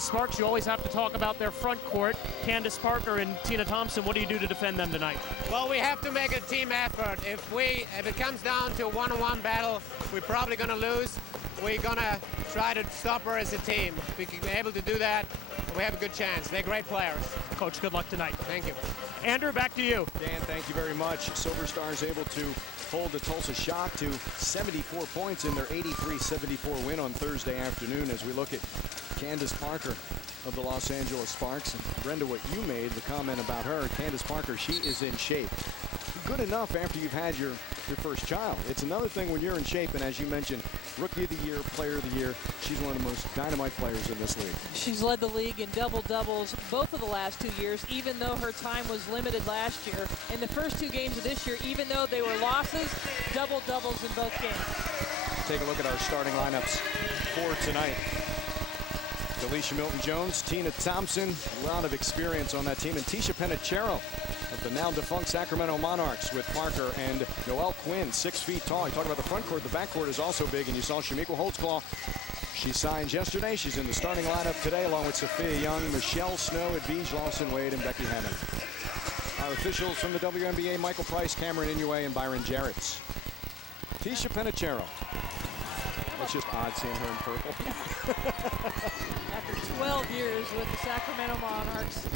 Sparks, you always have to talk about their front court. Candace Parker and Tina Thompson, what do you do to defend them tonight? Well, we have to make a team effort. If it comes down to a one-on-one battle, we're probably going to lose. We're going to try to stop her as a team. If we can be able to do that, we have a good chance. They're great players. Coach, good luck tonight. Thank you. Andrew, back to you. Dan, thank you very much. Silver Stars able to hold the Tulsa Shock to 74 points in their 83-74 win on Thursday afternoon. As we look at Candace Parker of the Los Angeles Sparks. And Brenda, what you made, the comment about her, Candace Parker, she is in shape. Good enough after you've had your first child. It's another thing when you're in shape, and as you mentioned, Rookie of the Year, Player of the Year, she's one of the most dynamite players in this league. She's led the league in double-doubles both of the last 2 years, even though her time was limited last year. In the first 2 games of this year, even though they were losses, double-doubles in both games. Take a look at our starting lineups for tonight. Delisha Milton-Jones, Tina Thompson, a lot of experience on that team, and Tisha Penichero of the now defunct Sacramento Monarchs with Parker and Noelle Quinn, 6 feet tall. You talk about the front court, the back court is also big, and you saw Shamiqua Holtzclaw. She signed yesterday. She's in the starting lineup today, along with Sophia Young, Michelle Snow, Advige Lawson-Wade, and Becky Hammond. Our officials from the WNBA, Michael Price, Cameron Inouye, and Byron Jarretts. Tisha Penichero. It's just odd seeing her in purple. After 12 years with the Sacramento Monarchs.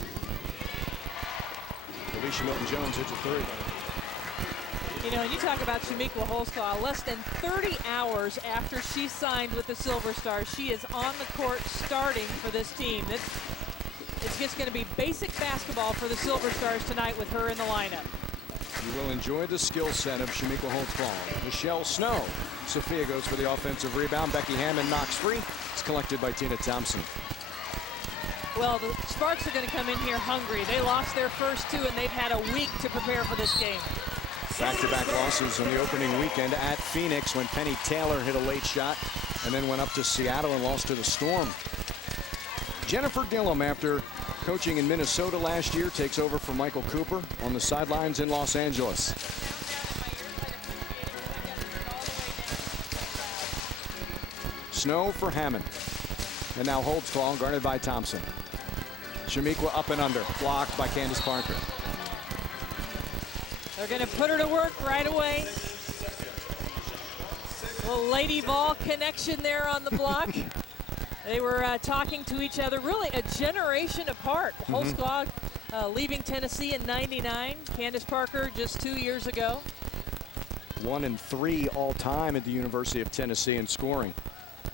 Delisha Milton-Jones hits a 3. You know, and you talk about Shamiqua Holtzclaw, less than 30 hours after she signed with the Silver Stars, she is on the court starting for this team. It's just going to be basic basketball for the Silver Stars tonight with her in the lineup. You will enjoy the skill set of Shamiqua Holtzclaw. Michelle Snow. Sophia goes for the offensive rebound. Becky Hammond knocks free. It's collected by Tina Thompson. Well, the Sparks are going to come in here hungry. They lost their first 2, and they've had a week to prepare for this game. Back-to-back losses on the opening weekend at Phoenix when Penny Taylor hit a late shot and then went up to Seattle and lost to the Storm. Jennifer Gillum, after coaching in Minnesota last year, takes over for Michael Cooper on the sidelines in Los Angeles. Snow for Hammond. And now Holtzclaw guarded by Thompson. Shamiqua up and under, blocked by Candace Parker. They're going to put her to work right away. Little Lady Vol connection there on the block. They were talking to each other, really a generation apart. Holtzclaw leaving Tennessee in '99. Candace Parker just 2 years ago. 1 and 3 all time at the University of Tennessee in scoring.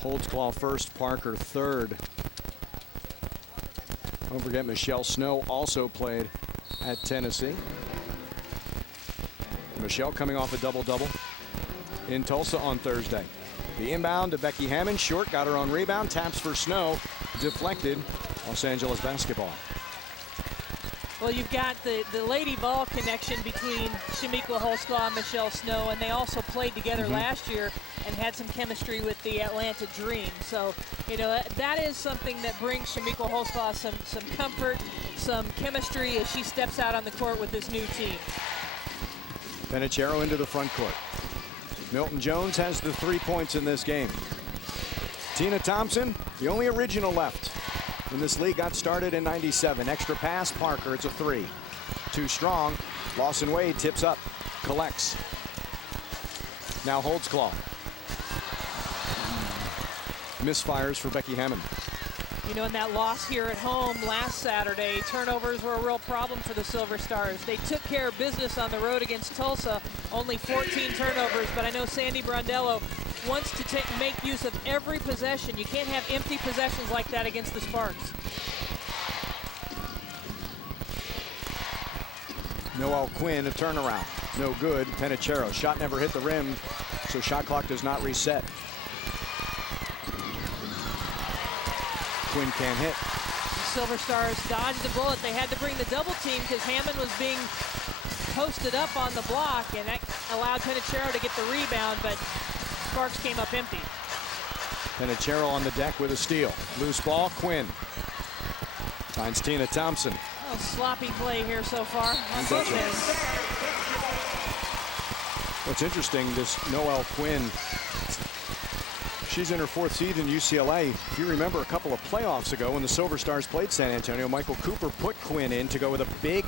Holtzclaw first, Parker third. Don't forget Michelle Snow also played at Tennessee. Michelle coming off a double-double in Tulsa on Thursday. The inbound to Becky Hammond, short, got her own rebound, taps for Snow, deflected. Los Angeles basketball. Well, you've got the Lady Vol connection between Shamiqua Holtzclaw and Michelle Snow, and they also played together last year and had some chemistry with the Atlanta Dream. So, you know, that is something that brings Shamiqua Holtzclaw some comfort, some chemistry as she steps out on the court with this new team. Penichero into the front court. Milton-Jones has the 3 points in this game. Tina Thompson, the only original left when this league got started in '97. Extra pass, Parker, it's a 3. Too strong. Lawson-Wade tips up, collects. Now Holtzclaw. Misfires for Becky Hammond. You know, in that loss here at home last Saturday, turnovers were a real problem for the Silver Stars. They took care of business on the road against Tulsa, only 14 turnovers, but I know Sandy Brondello wants to make use of every possession. You can't have empty possessions like that against the Sparks. Noelle Quinn, a turnaround. No good. Penichero. Shot never hit the rim, so shot clock does not reset. Quinn can't hit. The Silver Stars dodged the bullet. They had to bring the double team because Hammond was being posted up on the block, and that allowed Penichero to get the rebound, but Sparks came up empty. Penichero on the deck with a steal. Loose ball, Quinn. Finds Tina Thompson. Oh, sloppy play here so far on both ends. What's interesting, this Noelle Quinn, She's in her 4th season in UCLA. If you remember a couple of playoffs ago when the Silver Stars played San Antonio, Michael Cooper put Quinn in to go with a big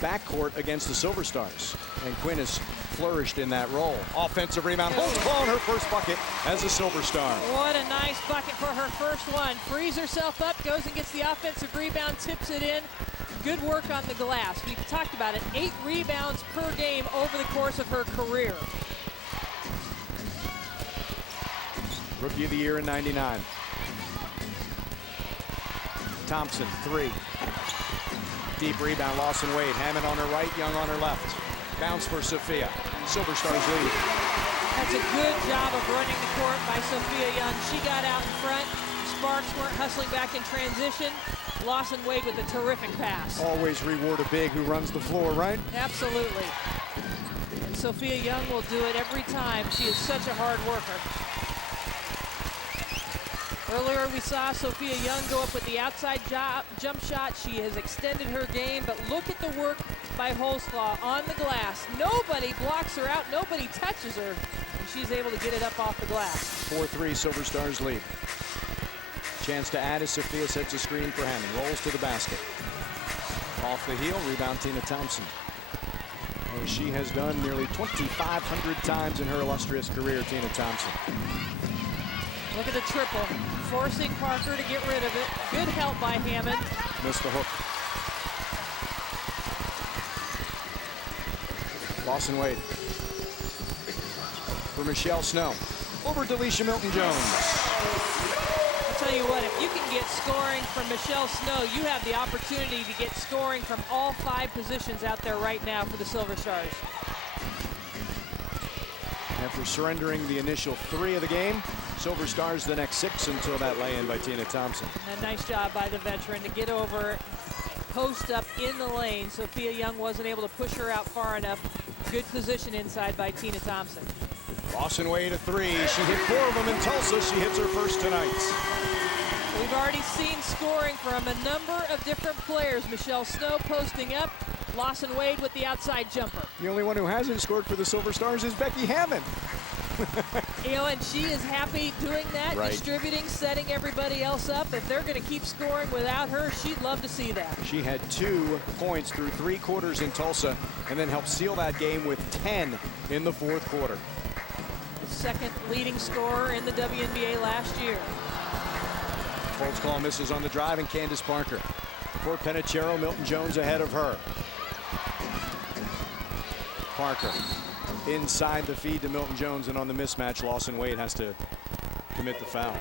backcourt against the Silver Stars. And Quinn has flourished in that role. Offensive rebound. Holtzclaw on her first bucket as a Silver Star. What a nice bucket for her first one. Frees herself up, goes and gets the offensive rebound, tips it in. Good work on the glass. We've talked about it. 8 rebounds per game over the course of her career. Rookie of the year in '99. Thompson, 3. Deep rebound, Lawson Wade. Hammond on her right, Young on her left. Bounce for Sophia. Silver Stars lead. That's a good job of running the court by Sophia Young. She got out in front. Sparks weren't hustling back in transition. Lawson Wade with a terrific pass. Always reward a big who runs the floor, right? Absolutely. And Sophia Young will do it every time. She is such a hard worker. Earlier we saw Sophia Young go up with the outside jump shot. She has extended her game, but look at the work by Holtzclaw on the glass. Nobody blocks her out, nobody touches her, and she's able to get it up off the glass. 4-3, Silver Stars lead. Chance to add as Sophia sets a screen for Hammond. Rolls to the basket. Off the heel, rebound Tina Thompson. As she has done nearly 2,500 times in her illustrious career, Tina Thompson. Look at the triple, forcing Parker to get rid of it. Good help by Hammond. Missed the hook. Lawson Wade. For Michelle Snow. Over Delisha Milton-Jones. I'll tell you what, if you can get scoring from Michelle Snow, you have the opportunity to get scoring from all 5 positions out there right now for the Silver Stars. After surrendering the initial 3 of the game, Silver Stars the next 6 until that lay-in by Tina Thompson. And a nice job by the veteran to get over, post up in the lane. Sophia Young wasn't able to push her out far enough. Good position inside by Tina Thompson. Lawson Wade a 3. She hit 4 of them in Tulsa. She hits her first tonight. We've already seen scoring from a number of different players. Michelle Snow posting up. Lawson Wade with the outside jumper. The only one who hasn't scored for the Silver Stars is Becky Hammond. You know, and she is happy doing that, right. Distributing, setting everybody else up. If they're going to keep scoring without her, she'd love to see that. She had 2 points through 3 quarters in Tulsa and then helped seal that game with 10 in the 4th quarter. The 2nd leading scorer in the WNBA last year. Holtzclaw misses on the drive, and Candace Parker. For Penachero, Milton-Jones ahead of her. Parker inside the feed to Milton-Jones, and on the mismatch, Lawson Wade has to commit the foul.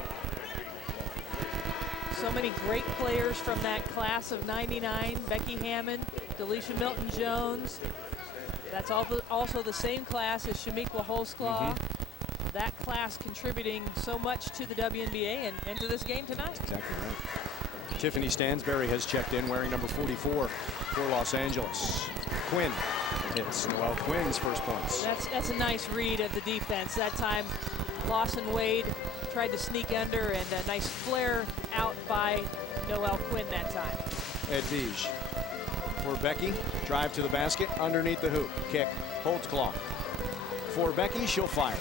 So many great players from that class of '99. Becky Hammond, Delisha Milton-Jones. That's also the same class as Shamiqua Holtzclaw. That class contributing so much to the WNBA and to this game tonight. Exactly right. Tiffany Stansberry has checked in wearing number 44 for Los Angeles. Quinn hits Noelle Quinn's first points. That's a nice read of the defense. That time Lawson Wade tried to sneak under, and a nice flare out by Noelle Quinn that time. Edvige for Becky. Drive to the basket underneath the hoop. Kick. Holtzclaw. For Becky, she'll fire.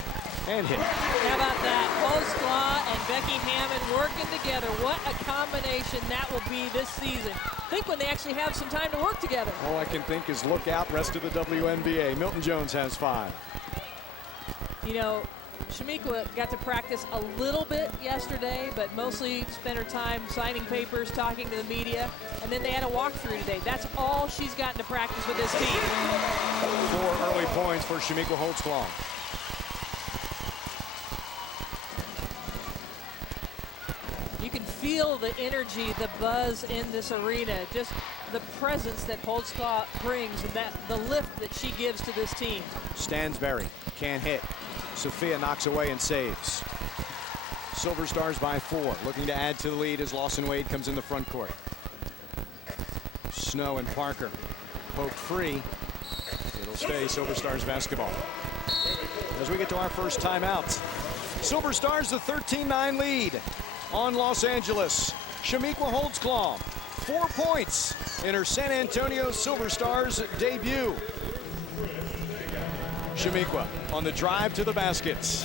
And hit. How about that? Holtzclaw and Becky Hammond working together. What a combination that will be this season. Think when they actually have some time to work together. All I can think is look out, rest of the WNBA. Milton-Jones has 5. You know, Shamiqua got to practice a little bit yesterday, but mostly spent her time signing papers, talking to the media, and then they had a walkthrough today. That's all she's gotten to practice with this team. 4 early points for Shamiqua Holtzclaw. You can feel the energy, the buzz in this arena, just the presence that Holtzclaw brings and the lift that she gives to this team. Stansberry can't hit. Sophia knocks away and saves. Silver Stars by 4, looking to add to the lead as Lawson Wade comes in the front court. Snow and Parker poked free. It'll stay Silver Stars basketball. As we get to our first timeout, Silver Stars the 13-9 lead on Los Angeles. Shamiqua Holtzclaw, 4 points in her San Antonio Silver Stars debut. Shamiqua on the drive to the baskets.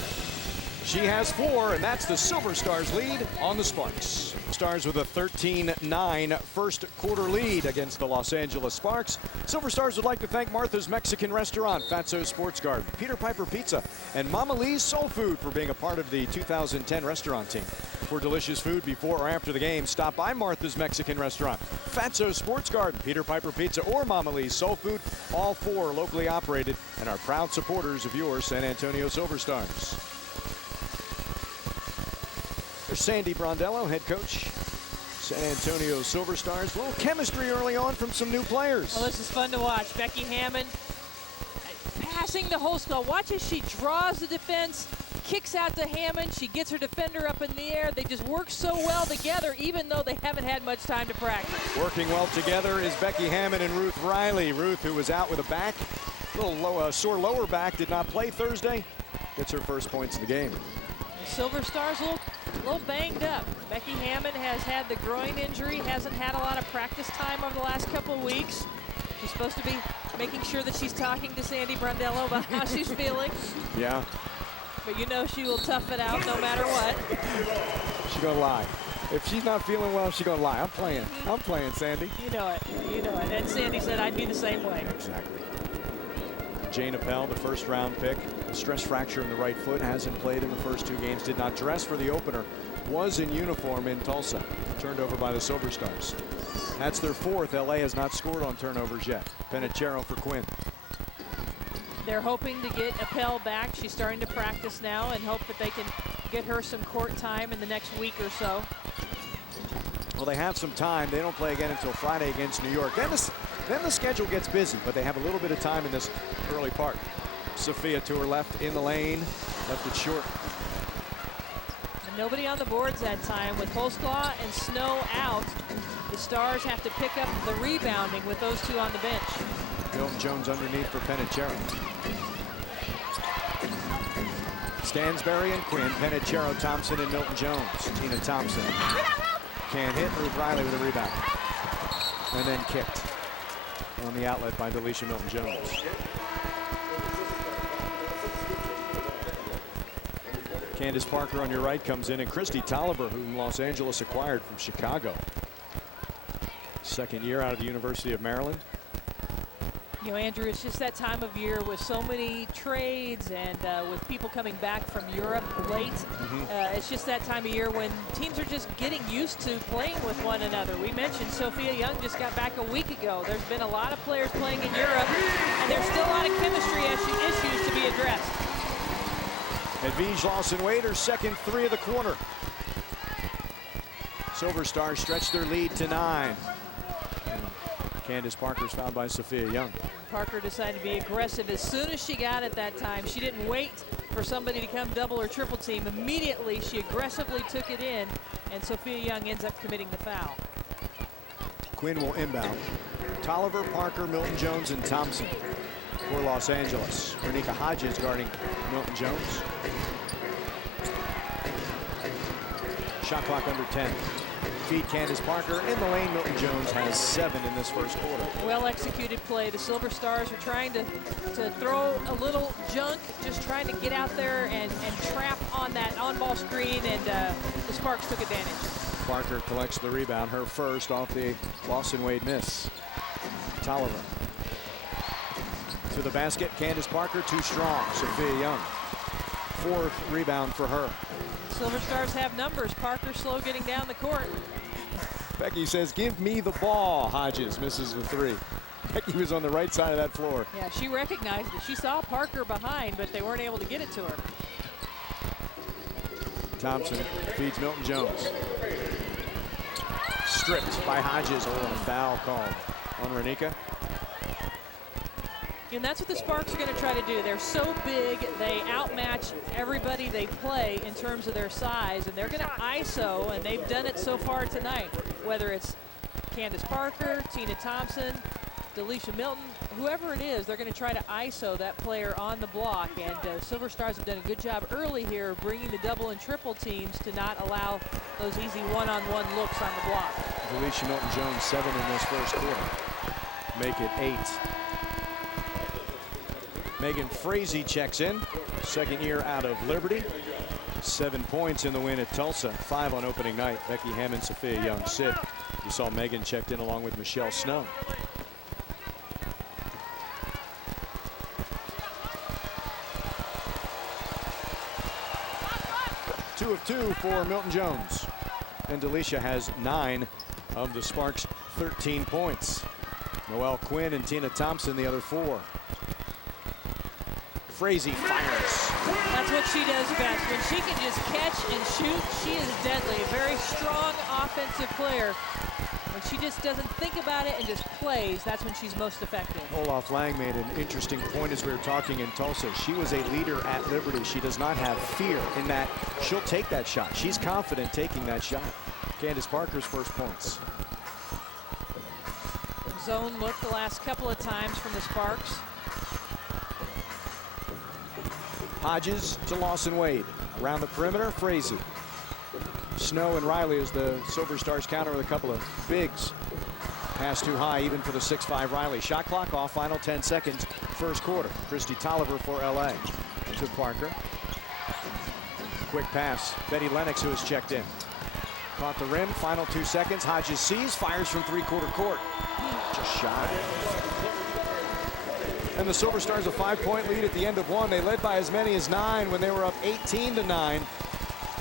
She has 4, and that's the Silver Stars lead on the Sparks. Stars with a 13-9 first quarter lead against the Los Angeles Sparks. Silver Stars would like to thank Martha's Mexican Restaurant, Fatso's Sports Garden, Peter Piper Pizza, and Mama Lee's Soul Food for being a part of the 2010 restaurant team. For delicious food before or after the game, stop by Martha's Mexican Restaurant, Fatso's Sports Garden, Peter Piper Pizza, or Mama Lee's Soul Food. All 4 locally operated and are proud supporters of your San Antonio Silver Stars. There's Sandy Brondello, head coach, San Antonio Silver Stars. A little chemistry early on from some new players. Well, this is fun to watch. Becky Hammond passing to Holsclaw. Watch as she draws the defense, kicks out to Hammond. She gets her defender up in the air. They just work so well together, even though they haven't had much time to practice. Working well together is Becky Hammond and Ruth Riley. Ruth, who was out with a back, sore lower back, did not play Thursday, gets her first points of the game. The Silver Stars a little banged up. Becky Hammond has had the groin injury, hasn't had a lot of practice time over the last couple of weeks. She's supposed to be making sure that she's talking to Sandy Brondello about how she's feeling. Yeah. But you know she will tough it out no matter what. She's gonna lie. If she's not feeling well, she's gonna lie. I'm playing, Sandy. You know it, you know it. And Sandy said I'd be the same way. Exactly. Jane Appel, the first-round pick, a stress fracture in the right foot, hasn't played in the first 2 games, did not dress for the opener, was in uniform in Tulsa, turned over by the Silver Stars. That's their 4th. LA has not scored on turnovers yet. Penachero for Quinn. They're hoping to get Appel back. She's starting to practice now and hope that they can get her some court time in the next week or so. Well, they have some time. They don't play again until Friday against New York. Then the schedule gets busy, but they have a little bit of time in this early part. Sophia to her left in the lane, left it short. And nobody on the boards that time. With Holsclaw and Snow out, the Stars have to pick up the rebounding with those 2 on the bench. Milton Jones underneath for Penachero. Stansberry and Quinn, Penachero, Thompson, and Milton Jones. Tina Thompson can't hit. Ruth Riley with a rebound. And then kicked on the outlet by Delisha Milton-Jones. Candace Parker on your right comes in, and Christy Tolliver, whom Los Angeles acquired from Chicago. 2nd year out of the University of Maryland. You know, Andrew, it's just that time of year with so many trades and with people coming back from Europe late. It's just that time of year when teams are just getting used to playing with one another. We mentioned Sophia Young just got back a week ago. There's been a lot of players playing in Europe, and there's still a lot of chemistry issues to be addressed. Edwige Lawson-Wade, her second 3 of the quarter. Silver Stars stretch their lead to 9. Candace Parker's fouled by Sophia Young. Parker decided to be aggressive as soon as she got it that time. She didn't wait for somebody to come double or triple team. Immediately, she aggressively took it in, and Sophia Young ends up committing the foul. Quinn will inbound. Tolliver, Parker, Milton Jones, and Thompson for Los Angeles. Renika Hodges guarding Milton Jones. Shot clock under 10. Feed Candace Parker in the lane. Milton Jones has 7 in this first quarter. Well executed play. The Silver Stars are trying to throw a little junk, just trying to get out there and trap on that on-ball screen, and the Sparks took advantage. Parker collects the rebound, her first off the Lawson-Wade miss. Tolliver to the basket. Candace Parker too strong. Sophia Young, 4th rebound for her. Silver Stars have numbers. Parker slow getting down the court. Becky says, give me the ball. Hodges misses the 3. Becky was on the right side of that floor. Yeah, she recognized it. She saw Parker behind, but they weren't able to get it to her. Thompson feeds Milton Jones. Stripped by Hodges. Oh, and a foul called on Renika. And that's what the Sparks are going to try to do. They're so big, they outmatch everybody they play in terms of their size, and they're going to ISO, and they've done it so far tonight. Whether it's Candace Parker, Tina Thompson, Delisha Milton, whoever it is, they're going to try to ISO that player on the block. And Silver Stars have done a good job early here of bringing the double and triple teams to not allow those easy one-on-one looks on the block. Delisha Milton-Jones 7 in this first quarter. Make it 8. Megan Frazee checks in, 2nd year out of Liberty. 7 points in the win at Tulsa. 5 on opening night. Becky Hammond, Sophia Young, Sid. You saw Megan checked in along with Michelle Snow. Two of 2 for Milton Jones. And Delisha has 9 of the Sparks' 13 points. Noelle Quinn and Tina Thompson, the other 4. Frazee fires. That's what she does best. When she can just catch and shoot, she is deadly. A very strong offensive player. When she just doesn't think about it and just plays, that's when she's most effective. Olaf Lang made an interesting point as we were talking in Tulsa. She was a leader at Liberty. She does not have fear in that she'll take that shot. She's confident taking that shot. Candace Parker's first points. Zone look the last couple of times from the Sparks. Hodges to Lawson Wade. Around the perimeter, Frazee. Snow and Riley as the Silver Stars counter with a couple of bigs. Pass too high even for the 6'5" Riley. Shot clock off, final 10 seconds, first quarter. Christy Tolliver for LA. To Parker. Quick pass. Betty Lennox, who has checked in. Caught the rim, final 2 seconds. Hodges sees, fires from three-quarter court. Just shy. And the Silver Stars a 5-point lead at the end of one. They led by as many as 9 when they were up 18-9.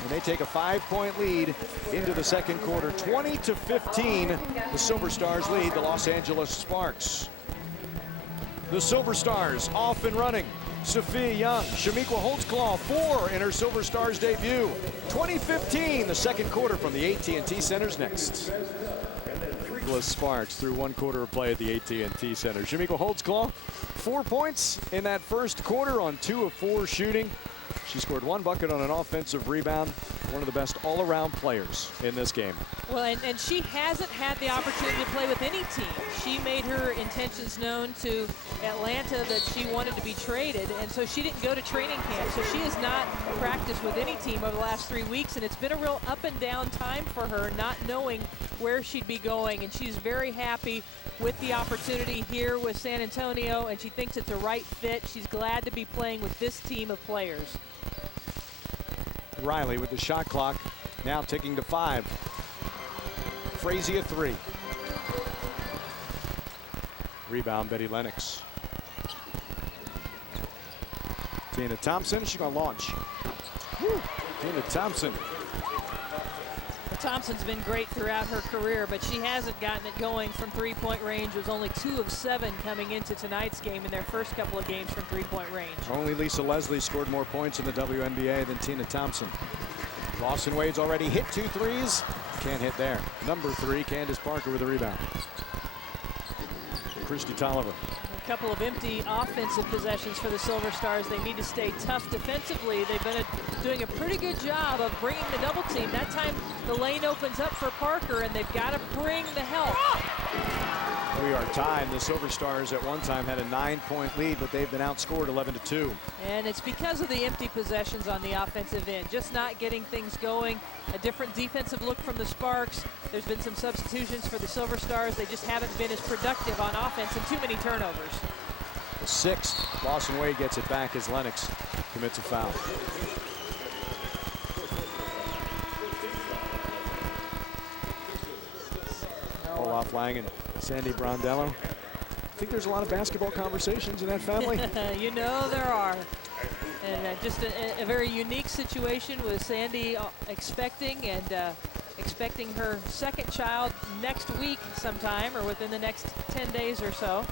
And they take a 5-point lead into the second quarter. 20-15, the Silver Stars lead the Los Angeles Sparks. The Silver Stars off and running. Sophia Young, Shamiqua Holtzclaw, 4 in her Silver Stars debut. 2015, the second quarter from the AT&T Center's next. The Sparks through 1 quarter of play at the AT&T Center. Shamiqua Holtzclaw, 4 points in that first quarter on 2 of 4 shooting. She scored 1 bucket on an offensive rebound. One of the best all-around players in this game. Well, and she hasn't had the opportunity to play with any team. She made her intentions known to Atlanta that she wanted to be traded, and so she didn't go to training camp. So she has not practiced with any team over the last 3 weeks, and it's been a real up and down time for her, not knowing where she'd be going. And she's very happy with the opportunity here with San Antonio, and she thinks it's a right fit. She's glad to be playing with this team of players. Riley with the shot clock now ticking to 5. Frazee a 3. Rebound, Betty Lennox. Tina Thompson, she's going to launch. Woo. Tina Thompson. Thompson's been great throughout her career, but she hasn't gotten it going from three-point range. It was only 2 of 7 coming into tonight's game in their first couple of games from three-point range. Only Lisa Leslie scored more points in the WNBA than Tina Thompson. Lawson Wade's already hit 2 threes. Can't hit there. Number 3, Candace Parker with a rebound. Christy Tolliver. A couple of empty offensive possessions for the Silver Stars. They need to stay tough defensively. They've been doing a pretty good job of bringing the double team. That time the lane opens up for Parker, and they've got to bring the help. We are tied. The Silver Stars at one time had a 9-point lead, but they've been outscored 11-2. And it's because of the empty possessions on the offensive end, just not getting things going. A different defensive look from the Sparks. There's been some substitutions for the Silver Stars. They just haven't been as productive on offense and too many turnovers. The 6th, Lawson Wade gets it back as Lennox commits a foul. Olaf Lang and Sandy Brondello. I think there's a lot of basketball conversations in that family. You know there are. And just a very unique situation with Sandy expecting her second child next week sometime, or within the next 10 days or so.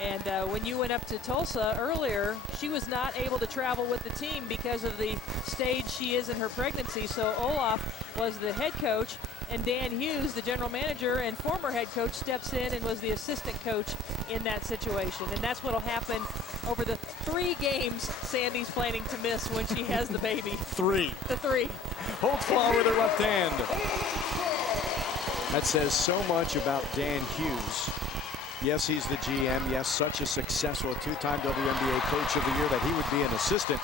And when you went up to Tulsa earlier, she was not able to travel with the team because of the stage she is in her pregnancy. So Olaf was the head coach, and Dan Hughes, the general manager and former head coach, steps in and was the assistant coach in that situation. And that's what will happen over the 3 games Sandy's planning to miss when she has the baby. 3. The 3. Holtzclaw with her left hand. That says so much about Dan Hughes. Yes, he's the GM. Yes, such a successful 2-time WNBA Coach of the Year that he would be an assistant.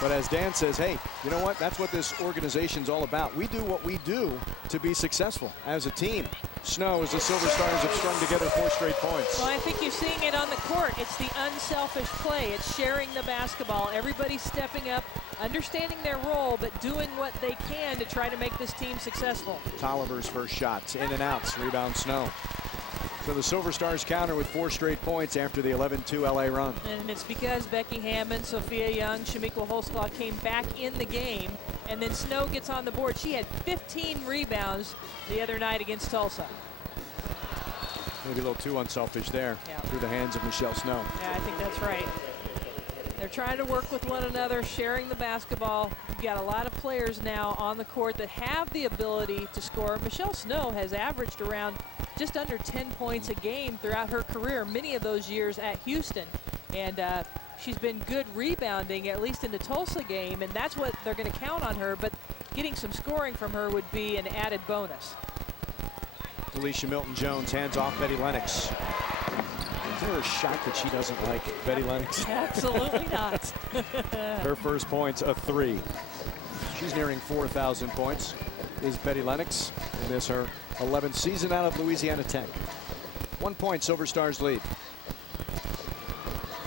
But as Dan says, hey, you know what? That's what this organization's all about. We do what we do to be successful as a team. Snow, as the Silver Stars have strung together 4 straight points. Well, I think you're seeing it on the court. It's the unselfish play. It's sharing the basketball. Everybody's stepping up, understanding their role, but doing what they can to try to make this team successful. Tolliver's first shots, in and outs, rebound Snow. So the Silver Stars counter with 4 straight points after the 11-2 LA run. And it's because Becky Hammond, Sophia Young, Shamiqua Holsclaw came back in the game, and then Snow gets on the board. She had 15 rebounds the other night against Tulsa. Maybe a little too unselfish there, through the hands of Michelle Snow. Yeah, I think that's right. They're trying to work with one another, sharing the basketball. You've got a lot of players now on the court that have the ability to score. Michelle Snow has averaged around just under 10 points a game throughout her career, many of those years at Houston. And she's been good rebounding, at least in the Tulsa game, and that's what they're going to count on her. But getting some scoring from her would be an added bonus. Alicia Milton-Jones hands off Betty Lennox. Is there a shot that she doesn't like, Betty Lennox? Absolutely not. Her first points, a 3. She's nearing 4,000 points. Is Betty Lennox, and this her 11th season out of Louisiana Tech. 1 point, Silver Stars lead.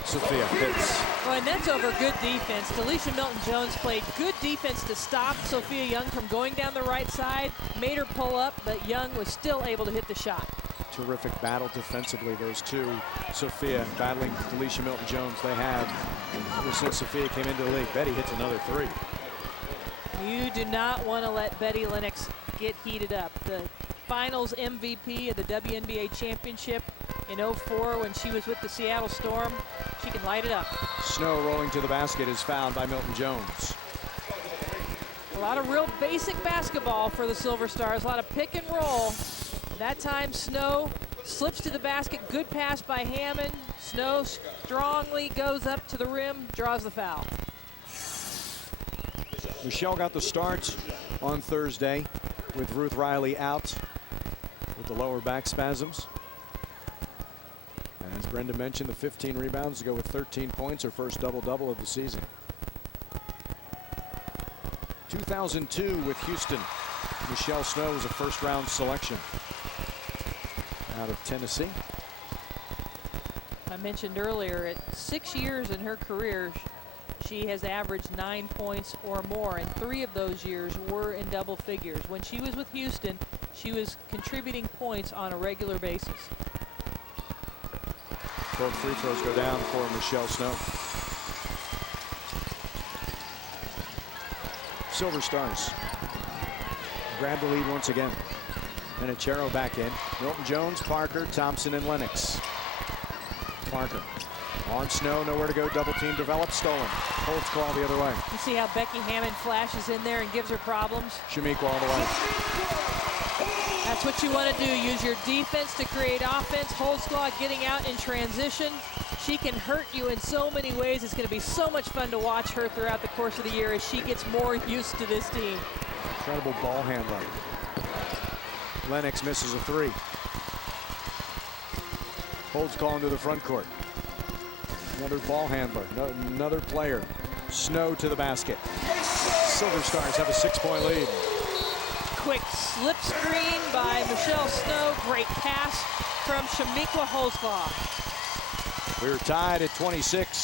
Sophia hits. Well, and that's over good defense. Delisha Milton-Jones played good defense to stop Sophia Young from going down the right side, made her pull up, but Young was still able to hit the shot. Terrific battle defensively, those two. Sophia battling Delisha Milton-Jones. They have ever since Sophia came into the league. Betty hits another 3. You do not want to let Betty Lennox get heated up. The finals MVP of the WNBA championship in '04 when she was with the Seattle Storm. She can light it up. Snow rolling to the basket is fouled by Milton-Jones. A lot of real basic basketball for the Silver Stars. A lot of pick and roll. That time Snow slips to the basket. Good pass by Hammond. Snow strongly goes up to the rim, draws the foul. Michelle got the start on Thursday with Ruth Riley out with the lower back spasms. And as Brenda mentioned, the 15 rebounds to go with 13 points, her first double-double of the season. 2002 with Houston. Michelle Snow was a first-round selection out of Tennessee. I mentioned earlier, at 6 years in her career, she has averaged 9 points or more, and 3 of those years were in double figures. When she was with Houston, she was contributing points on a regular basis. Both free throws go down for Michelle Snow. Silver Stars grab the lead once again. Menachero back in. Milton-Jones, Parker, Thompson, and Lennox. Parker on Snow, nowhere to go. Double team develops, stolen. Holds call the other way. You see how Becky Hammond flashes in there and gives her problems? Shamiqua all the way. That's what you want to do. Use your defense to create offense. Holdsclaw getting out in transition. She can hurt you in so many ways. It's going to be so much fun to watch her throughout the course of the year as she gets more used to this team. Incredible ball handler. Lennox misses a 3. Holds call into the front court. Another ball handler, another player. Snow to the basket. Silver Stars have a 6-point lead. Quick slip screen by Michelle Snow. Great pass from Shamiqua Holsclaw. We're tied at 26.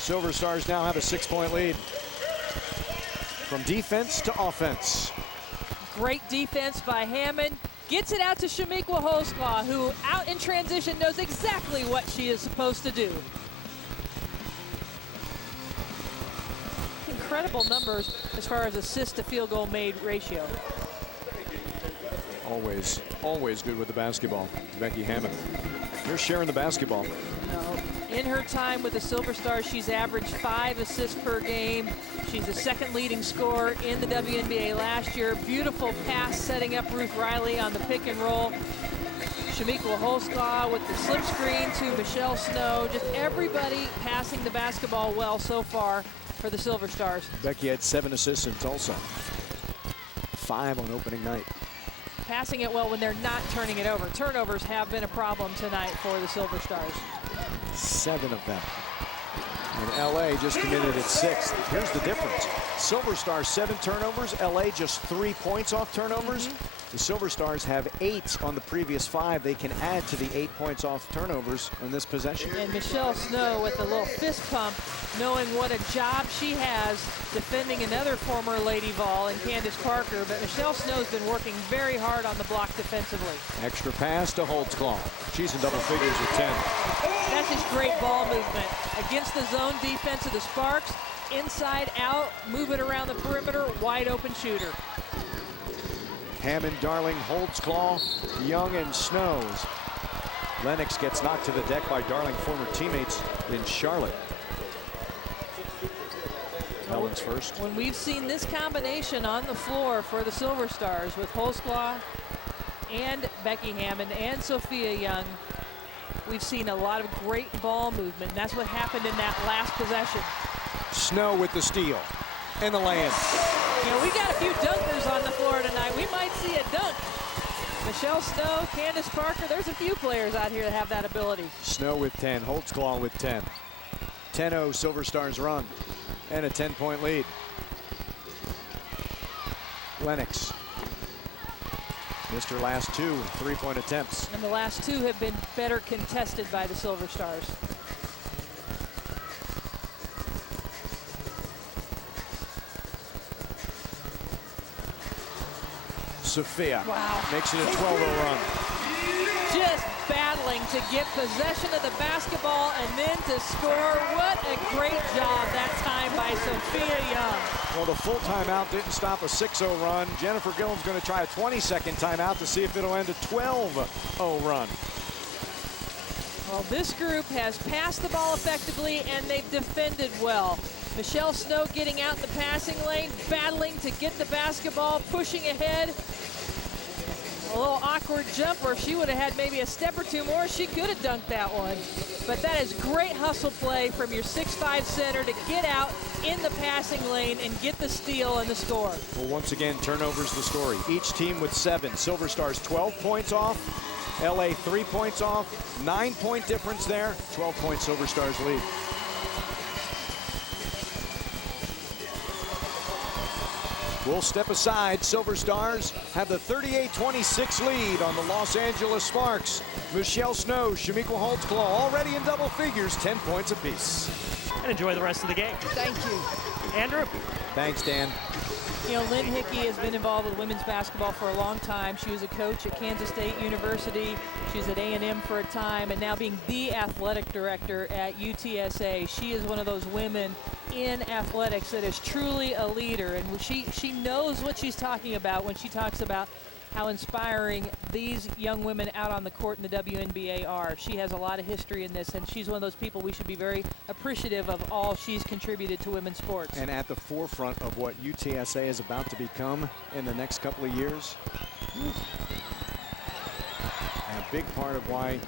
Silver Stars now have a 6-point lead. From defense to offense. Great defense by Hammond. Gets it out to Shamiqua Holsclaw, who out in transition knows exactly what she is supposed to do. Incredible numbers as far as assist to field goal made ratio. Always good with the basketball. Becky Hammond. You're sharing the basketball. In her time with the Silver Stars, she's averaged 5 assists per game. She's the second leading scorer in the WNBA last year. Beautiful pass setting up Ruth Riley on the pick and roll. Shamiqua Holsclaw with the slip screen to Michelle Snow. Just everybody passing the basketball well so far for the Silver Stars. Becky had 7 assists in Tulsa. 5 on opening night. Passing it well when they're not turning it over. Turnovers have been a problem tonight for the Silver Stars. 7 of them. And LA just committed its 6th. Here's the difference. Silver Stars 7 turnovers. LA just 3 points off turnovers. The Silver Stars have 8 on the previous 5. They can add to the 8 points off turnovers in this possession. And Michelle Snow with a little fist pump, knowing what a job she has defending another former Lady Vol in Candace Parker. But Michelle Snow's been working very hard on the block defensively. Extra pass to Holtzclaw. She's in double figures with 10. That's just great ball movement against the zone defense of the Sparks. Inside out, move it around the perimeter, wide open shooter. Hammond, Darling, Holtzclaw, Young, and Snows. Lennox gets knocked to the deck by Darling, former teammates in Charlotte. Helen's first. When we've seen this combination on the floor for the Silver Stars with Holtzclaw and Becky Hammond and Sophia Young, we've seen a lot of great ball movement. And that's what happened in that last possession. Snow with the steal and the land. You know, we got a few dunkers on the floor tonight. We might see a dunk. Michelle Snow, Candace Parker, there's a few players out here that have that ability. Snow with 10, Holtzclaw with 10. 10-0 Silver Stars run and a 10-point lead. Lennox missed her last 2 3-point attempts. And the last 2 have been better contested by the Silver Stars. Sophia makes it a 12-0 run. Just battling to get possession of the basketball and then to score. What a great job that time by Sophia Young. Well, the full timeout didn't stop a 6-0 run. Jennifer Gillen's going to try a 22nd timeout to see if it'll end a 12-0 run. Well, this group has passed the ball effectively and they've defended well. Michelle Snow getting out in the passing lane, battling to get the basketball, pushing ahead. A little awkward jump where she would have had maybe a step or 2 more. She could have dunked that one. But that is great hustle play from your 6'5" center to get out in the passing lane and get the steal and the score. Well, once again, turnovers the story. Each team with 7. Silver Stars 12 points off. LA 3 points off. 9-point difference there. 12-point Silver Stars lead. We'll step aside. Silver Stars have the 38-26 lead on the Los Angeles Sparks. Michelle Snow, Shamiqua Holtzclaw already in double figures, 10 points apiece. And enjoy the rest of the game. Thank you. Andrew? Thanks, Dan. You know, Lynn Hickey has been involved with women's basketball for a long time. She was a coach at Kansas State University. She was at A&M for a time, and now being the athletic director at UTSA. She is one of those women in athletics that is truly a leader, and she knows what she's talking about when she talks about how inspiring these young women out on the court in the WNBA are. She has a lot of history in this, and she's one of those people we should be very appreciative of all she's contributed to women's sports. And at the forefront of what UTSA is about to become in the next couple of years. And a big part of why the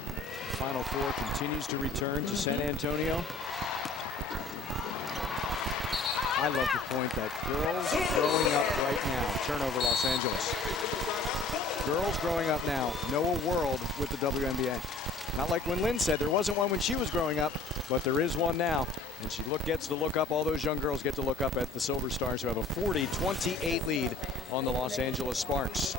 Final Four continues to return to San Antonio. I love the point that girls growing up right now, turnover Los Angeles. Girls growing up now know a world with the WNBA. Not like when Lynn said there wasn't one when she was growing up, but there is one now. And she gets to look up, all those young girls get to look up at the Silver Stars, who have a 40-28 lead on the Los Angeles Sparks.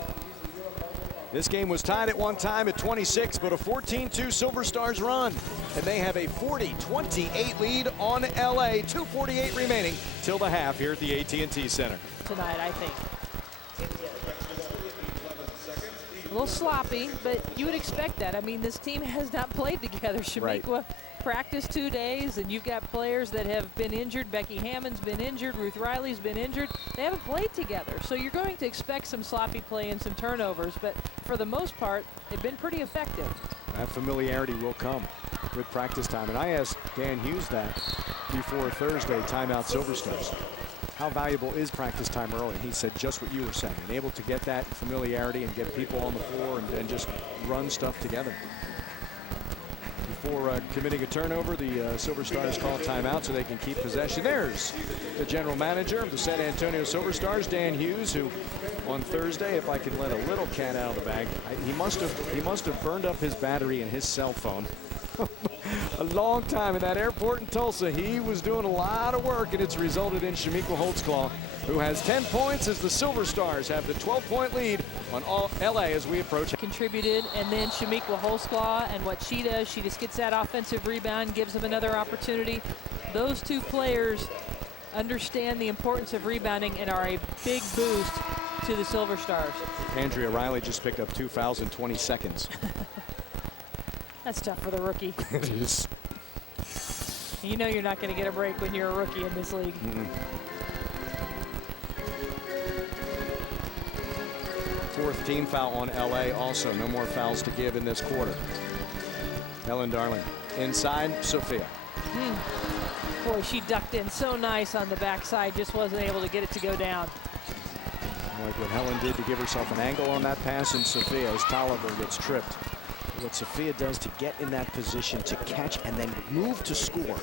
This game was tied at one time at 26, but a 14-2 Silver Stars run. And they have a 40-28 lead on LA. 2:48 remaining till the half here at the AT&T Center. Tonight, I think. A little sloppy, but you would expect that. I mean, this team has not played together. Shamiqua practiced 2 days, and you've got players that have been injured. Becky Hammond's been injured. Ruth Riley's been injured. They haven't played together. So you're going to expect some sloppy play and some turnovers, but for the most part, they've been pretty effective. That familiarity will come with practice time. And I asked Dan Hughes that before Thursday timeout Silver Stars. How valuable is practice time early? And he said just what you were saying, and able to get that familiarity and get people on the floor and just run stuff together. Before committing a turnover, the Silver Stars call timeout so they can keep possession. There's the general manager of the San Antonio Silver Stars, Dan Hughes, who on Thursday, if I can let a little cat out of the bag, he must have burned up his battery in his cell phone a long time in that airport in Tulsa. He was doing a lot of work, and it's resulted in Shamiqua Holtzclaw, who has 10 points as the Silver Stars have the 12-point lead on all LA as we approach. Contributed, and then Shamiqua Holtzclaw, and what she does, she just gets that offensive rebound, gives them another opportunity. Those two players understand the importance of rebounding and are a big boost to the Silver Stars. Andrea Riley just picked up 2 fouls in 20 seconds. That's tough for the rookie. It is. You know you're not going to get a break when you're a rookie in this league. Fourth team foul on LA. Also, no more fouls to give in this quarter. Helen Darling inside Sophia. Boy, she ducked in so nice on the backside, just wasn't able to get it to go down. Like what Helen did to give herself an angle on that pass, and Sophia as Tolliver gets tripped. What Sophia does to get in that position to catch and then move to score.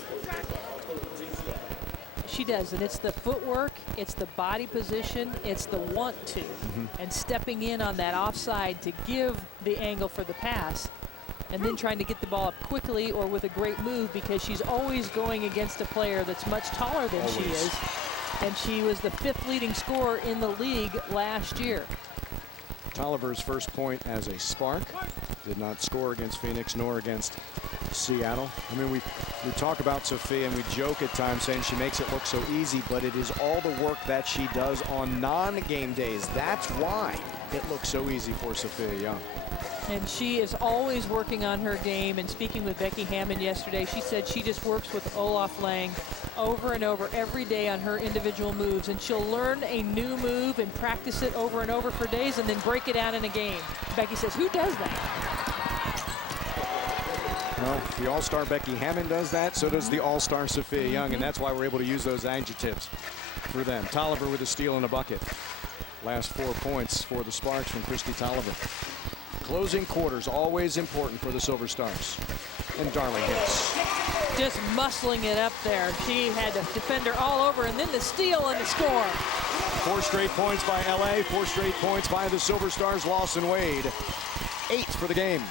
She does, and it's the footwork, it's the body position, it's the want to, and stepping in on that offside to give the angle for the pass, and then trying to get the ball up quickly or with a great move, because she's always going against a player that's much taller than she is, and she was the 5th leading scorer in the league last year. Tolliver's first point as a Spark. Did not score against Phoenix nor against Seattle. I mean, we talk about Sophia and we joke at times saying she makes it look so easy, but it is all the work that she does on non-game days. That's why it looks so easy for Sophia Young. And she is always working on her game. And speaking with Becky Hammond yesterday, she said she just works with Olaf Lang over and over every day on her individual moves. And she'll learn a new move and practice it over and over for days and then break it out in a game. Becky says, who does that? Well, the all-star Becky Hammond does that. So does the all-star Sophia Young. And that's why we're able to use those adjectives for them. Tolliver with a steal and a bucket. Last 4 points for the Sparks from Christy Tolliver. Closing quarters always important for the Silver Stars. And Darling hits. Just muscling it up there. She had the defender all over, and then the steal and the score. 4 straight points by LA, 4 straight points by the Silver Stars. Lawson Wade, 8 for the game.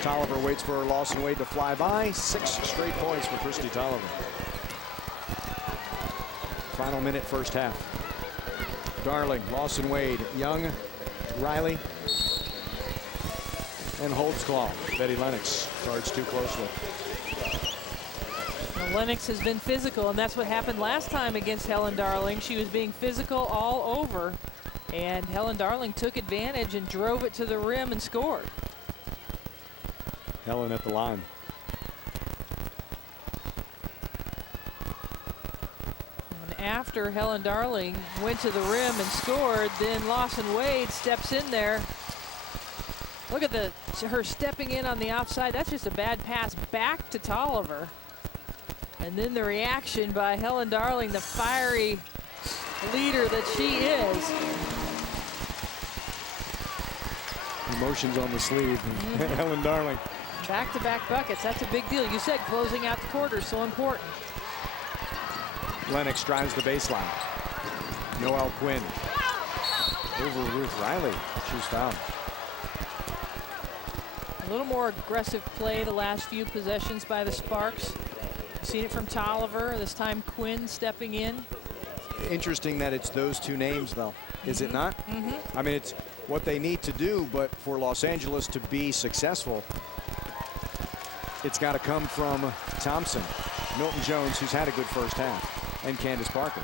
Tolliver waits for Lawson Wade to fly by. 6 straight points for Christy Tolliver. Final minute, first half. Darling, Lawson Wade, Young, Riley, and Holtzclaw. Betty Lennox guards too closely. Well, Lennox has been physical, and that's what happened last time against Helen Darling. She was being physical all over, and Helen Darling took advantage and drove it to the rim and scored. Helen at the line. After Helen Darling went to the rim and scored, then Lawson Wade steps in there. Look at her stepping in on the outside. That's just a bad pass back to Tolliver. And then the reaction by Helen Darling, the fiery leader that she is. Emotions on the sleeve. Helen Darling. Back-to-back buckets. That's a big deal. You said closing out the quarter, so important. Lennox drives the baseline. Noelle Quinn over Ruth Riley. She's fouled. A little more aggressive play the last few possessions by the Sparks. Seen it from Tolliver. This time Quinn stepping in. Interesting that it's those two names, though. Is it not? I mean, it's what they need to do, but for Los Angeles to be successful, it's got to come from Thompson, Milton Jones, who's had a good first half, and Candace Parker.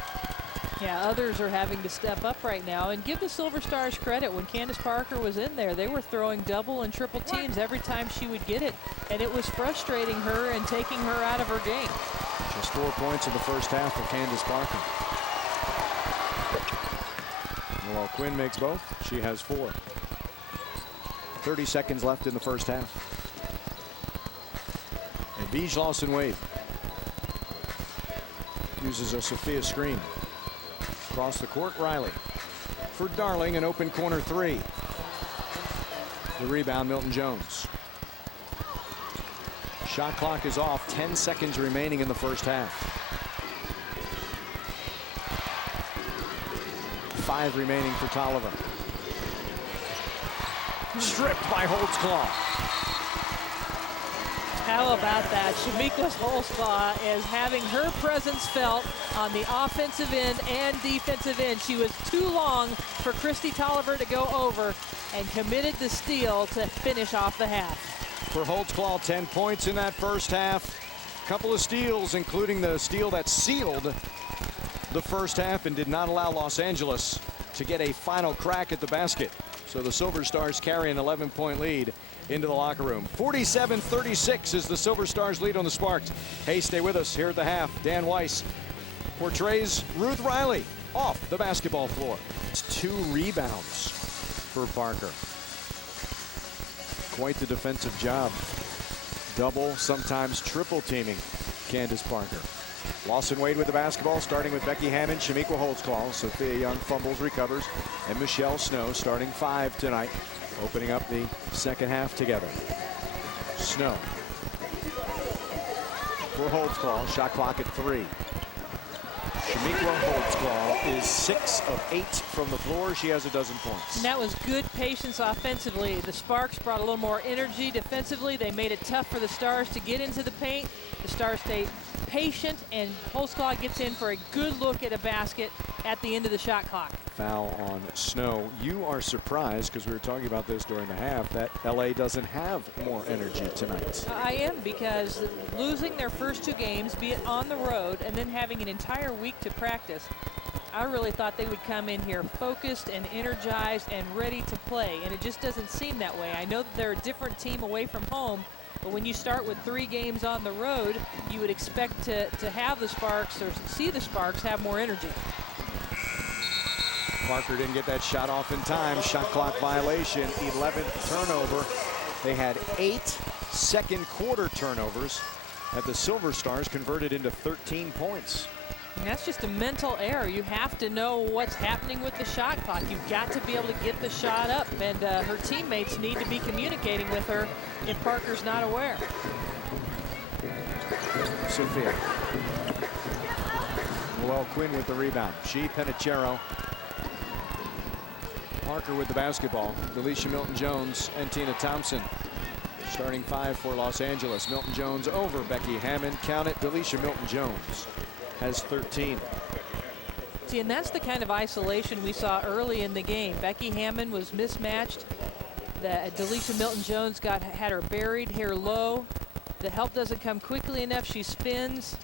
Yeah, others are having to step up right now, and give the Silver Stars credit. When Candace Parker was in there, they were throwing double and triple teams every time she would get it, and it was frustrating her and taking her out of her game. Just 4 points in the first half for Candace Parker. Well, Quinn makes both. She has 4. 30 seconds left in the first half. And Beej Lawson Wade uses a Sophia screen. Across the court, Riley. For Darling, an open corner 3. The rebound, Milton Jones. Shot clock is off. 10 seconds remaining in the first half. 5 remaining for Tolliver. stripped by Holtzclaw. How about that? Shamiqua Holtzclaw is having her presence felt on the offensive end and defensive end. She was too long for Christy Tolliver to go over and committed the steal to finish off the half. For Holtzclaw, 10 points in that first half. Couple of steals, including the steal that sealed the first half and did not allow Los Angeles to get a final crack at the basket. So the Silver Stars carry an 11-point lead into the locker room. 47-36 is the Silver Stars lead on the Sparks. Hey, stay with us here at the half. Dan Weiss portrays Ruth Riley off the basketball floor. It's 2 rebounds for Parker. Quite the defensive job. Double, sometimes triple teaming Candace Parker. Lawson Wade with the basketball, starting with Becky Hammond, Shamiqua Holtzclaw, Sophia Young fumbles, recovers, and Michelle Snow starting 5 tonight, opening up the second half together. Snow for Holtzclaw, shot clock at 3. Shamiqua Holtzclaw is 6 of 8 from the floor. She has a dozen points. And that was good patience offensively. The Sparks brought a little more energy defensively. They made it tough for the Stars to get into the paint. The Stars stayed patient, and Holtzclaw gets in for a good look at a basket at the end of the shot clock. Foul on Snow. You are surprised, because we were talking about this during the half, that LA doesn't have more energy tonight. I am, because losing their first 2 games, be it on the road, and then having an entire week to practice, I really thought they would come in here focused and energized and ready to play, and it just doesn't seem that way. I know that they're a different team away from home, but when you start with 3 games on the road, you would expect to have the Sparks, or see the Sparks have more energy. Parker didn't get that shot off in time. Shot clock violation, 11th turnover. They had 8 second quarter turnovers that the Silver Stars converted into 13 points. And that's just a mental error. You have to know what's happening with the shot clock. You've got to be able to get the shot up, and her teammates need to be communicating with her if Parker's not aware. Sophia. Noelle Quinn with the rebound. She, Penichero. Parker with the basketball. Delisha Milton-Jones and Tina Thompson. Starting 5 for Los Angeles. Milton-Jones over Becky Hammond. Count it, Delisha Milton-Jones has 13. See, and that's the kind of isolation we saw early in the game. Becky Hammond was mismatched. Delisha Milton-Jones had her buried here low. The help doesn't come quickly enough. She spins.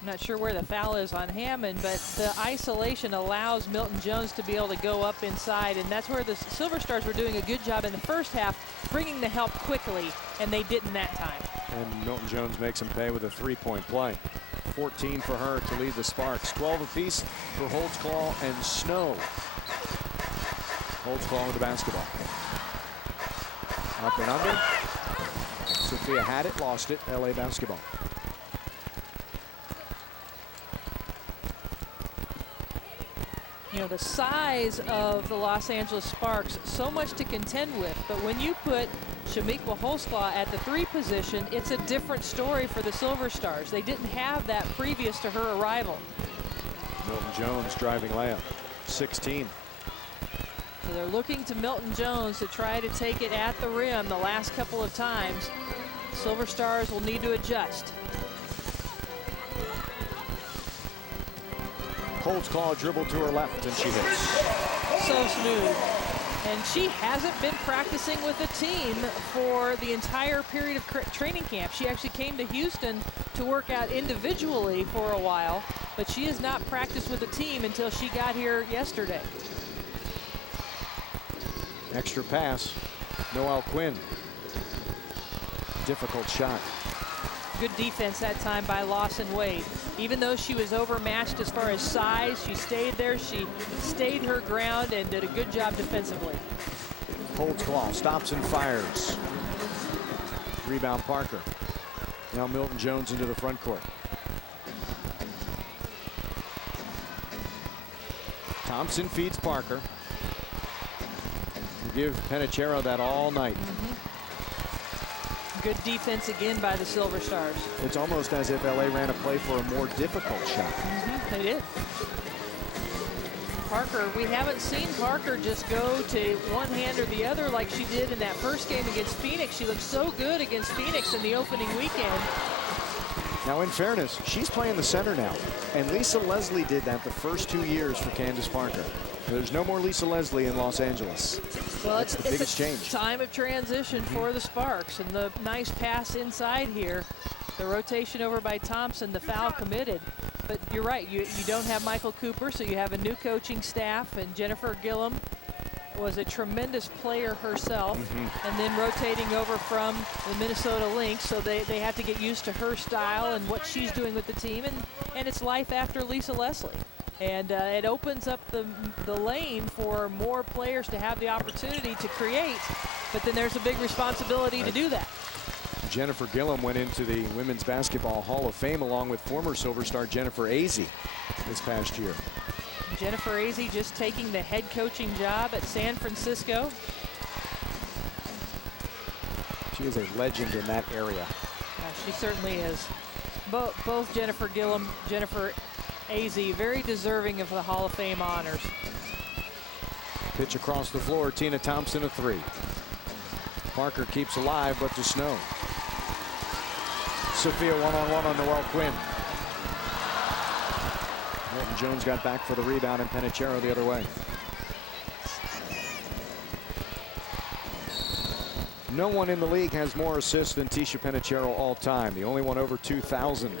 I'm not sure where the foul is on Hammond, but the isolation allows Milton-Jones to be able to go up inside, and that's where the Silver Stars were doing a good job in the first half, bringing the help quickly, and they didn't that time. And Milton-Jones makes him pay with a 3-point play. 14 for her to lead the Sparks. 12 apiece for Holtzclaw and Snow. Holtzclaw with the basketball. Up and under. Sophia had it, lost it. LA basketball. You know, the size of the Los Angeles Sparks, so much to contend with, but when you put Shamiqua Holtzclaw at the 3 position, it's a different story for the Silver Stars. They didn't have that previous to her arrival. Milton-Jones driving layup, 16. So they're looking to Milton-Jones to try to take it at the rim the last couple of times. Silver Stars will need to adjust. Holtzclaw dribble to her left, and she hits. So smooth. And she hasn't been practicing with the team for the entire period of training camp. She actually came to Houston to work out individually for a while, but she has not practiced with the team until she got here yesterday. Extra pass, Noelle Quinn. Difficult shot. Good defense that time by Lawson Wade. Even though she was overmatched as far as size, she stayed there. She stayed her ground and did a good job defensively. Holtzclaw stops and fires. Rebound Parker. Now Milton-Jones into the front court. Thompson feeds Parker. Give Penichero that all night. Good defense again by the Silver Stars. It's almost as if LA ran a play for a more difficult shot. They did. Parker. We haven't seen Parker just go to one hand or the other like she did in that first game against Phoenix. She looked so good against Phoenix in the opening weekend. Now, in fairness, she's playing the center now. And Lisa Leslie did that the first 2 years for Candace Parker. There's no more Lisa Leslie in Los Angeles. Well, That's the biggest change. It's a time of transition for the Sparks. And the nice pass inside here. The rotation over by Thompson, the foul committed. But you're right, you don't have Michael Cooper, so you have a new coaching staff. And Jennifer Gillum was a tremendous player herself, and then rotating over from the Minnesota Lynx, so they have to get used to her style and what she's doing with the team, and it's life after Lisa Leslie. And it opens up the lane for more players to have the opportunity to create, but then there's a big responsibility to do that. Jennifer Gillum went into the Women's Basketball Hall of Fame along with former Silver Star Jennifer Azzi this past year. Jennifer Azzi just taking the head coaching job at San Francisco. She is a legend in that area. She certainly is. Both Jennifer Gillum, Jennifer Azzi, very deserving of the Hall of Fame honors. Pitch across the floor, Tina Thompson, a three. Parker keeps alive, but to Snow. Sophia one-on-one on Noelle Quinn. Milton Jones got back for the rebound, and Penichero the other way. No one in the league has more assists than Tisha Penichero all time. The only one over 2,000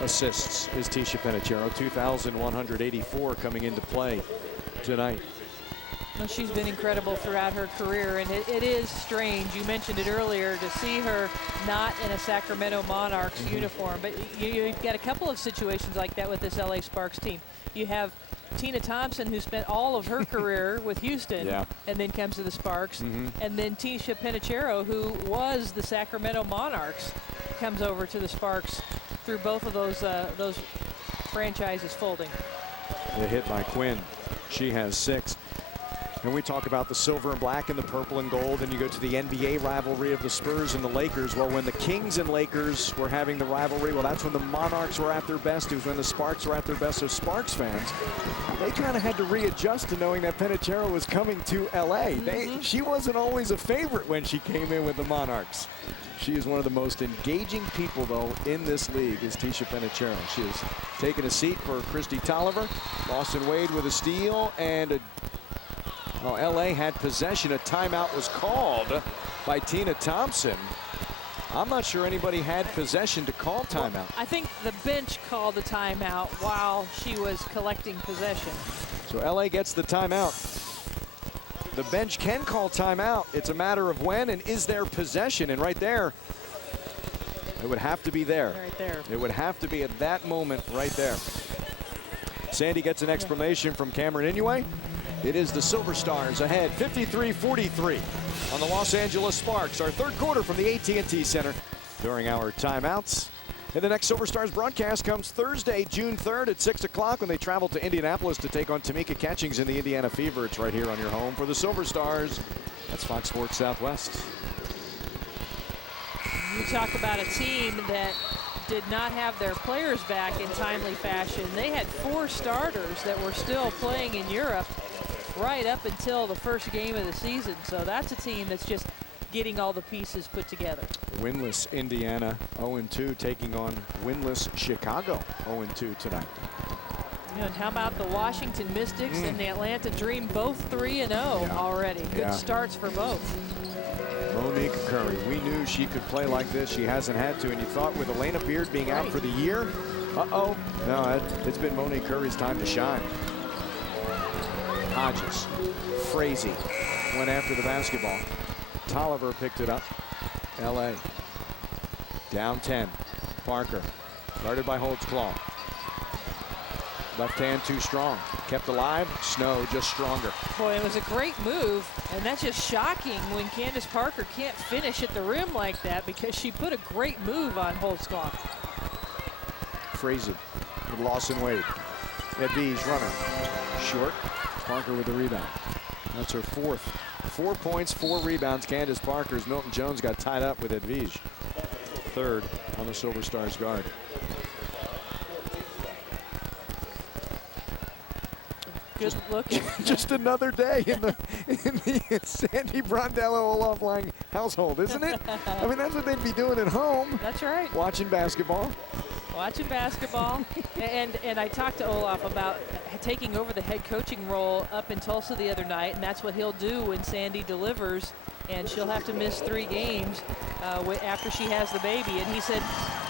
assists is Tisha Penichero. 2,184 coming into play tonight. Well, she's been incredible throughout her career, and it is strange. You mentioned it earlier, to see her not in a Sacramento Monarchs uniform. But you've got a couple of situations like that with this LA Sparks team. You have Tina Thompson, who spent all of her career with Houston and then comes to the Sparks. And then Tisha Penichero, who was the Sacramento Monarchs, comes over to the Sparks through both of those franchises folding. The hit by Quinn. She has 6. And we talk about the silver and black and the purple and gold, and you go to the NBA rivalry of the Spurs and the Lakers. Well, when the Kings and Lakers were having the rivalry, well, that's when the Monarchs were at their best. It was when the Sparks were at their best. So Sparks fans, they kind of had to readjust to knowing that Penichero was coming to LA. She wasn't always a favorite when she came in with the Monarchs. She is one of the most engaging people, though, in this league, is Tisha Penichero. She has taken a seat for Christy Tolliver. Lawson Wade with a steal, and LA had possession. A timeout was called by Tina Thompson. I'm not sure anybody had possession to call timeout. Well, I think the bench called the timeout while she was collecting possession. So LA gets the timeout. The bench can call timeout. It's a matter of when and is there possession. And right there, it would have to be there. Right there. It would have to be at that moment right there. Sandy gets an explanation from Cameron Inouye. It is the Silver Stars ahead 53-43 on the Los Angeles Sparks. Our third quarter from the AT&T Center during our timeouts. And the next Silver Stars broadcast comes Thursday, June 3rd at 6 o'clock when they travel to Indianapolis to take on Tamika Catchings in the Indiana Fever. It's right here on your home for the Silver Stars. That's Fox Sports Southwest. You talk about a team that did not have their players back in timely fashion. They had 4 starters that were still playing in Europe right up until the first game of the season. So that's a team that's just getting all the pieces put together. Winless Indiana 0-2 taking on winless Chicago 0-2 tonight. And how about the Washington Mystics and the Atlanta Dream, both 3-0 already. Good starts for both. Monique Curry, we knew she could play like this. She hasn't had to, and you thought with Elena Beard being out for the year, no, it's been Monique Curry's time to shine. Hodges, Frazee went after the basketball. Tolliver picked it up. LA down 10. Parker guarded by Holtzclaw. Left hand too strong. Kept alive. Snow just stronger. Boy, it was a great move, and that's just shocking when Candace Parker can't finish at the rim like that, because she put a great move on Holtzclaw. Frazee with Lawson Wade. Edvige runner. Short. Parker with the rebound. That's her 4th. 4 points, 4 rebounds. Candace Parker's Milton Jones got tied up with Edvige. 3rd on the Silver Stars guard. good looking. Just another day in the Sandy Brondello Olaf-Lang household, isn't it? I mean, that's what they'd be doing at home. That's right. Watching basketball. Watching basketball. and I talked to Olaf about taking over the head coaching role up in Tulsa the other night, and that's what he'll do when Sandy delivers, and she'll have to miss 3 games after she has the baby. And he said,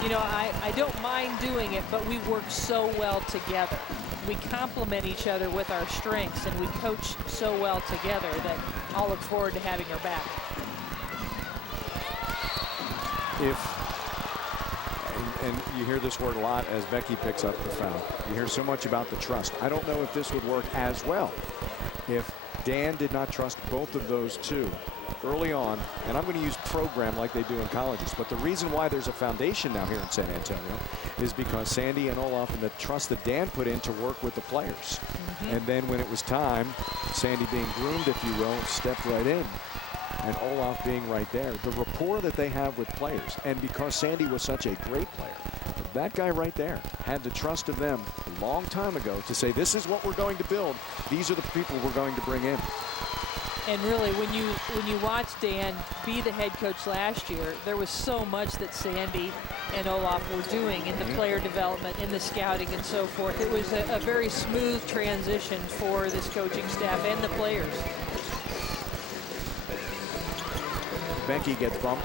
you know, I don't mind doing it, but we work so well together. We complement each other with our strengths, and we coach so well together that I'll look forward to having her back. And you hear this word a lot as Becky picks up the foul. You hear so much about the trust. I don't know if this would work as well if Dan did not trust both of those two early on. And I'm going to use program like they do in colleges. But the reason why there's a foundation now here in San Antonio is because Sandy and Olaf and the trust that Dan put in to work with the players. And then when it was time, Sandy being groomed, if you will, stepped right in. And Olaf being right there. The rapport that they have with players. And because Sandy was such a great player, that guy right there had the trust of them a long time ago to say, this is what we're going to build. These are the people we're going to bring in. And really, when you watch Dan be the head coach last year, there was so much that Sandy and Olaf were doing in the player development, in the scouting, and so forth. It was a very smooth transition for this coaching staff and the players. Becky gets bumped.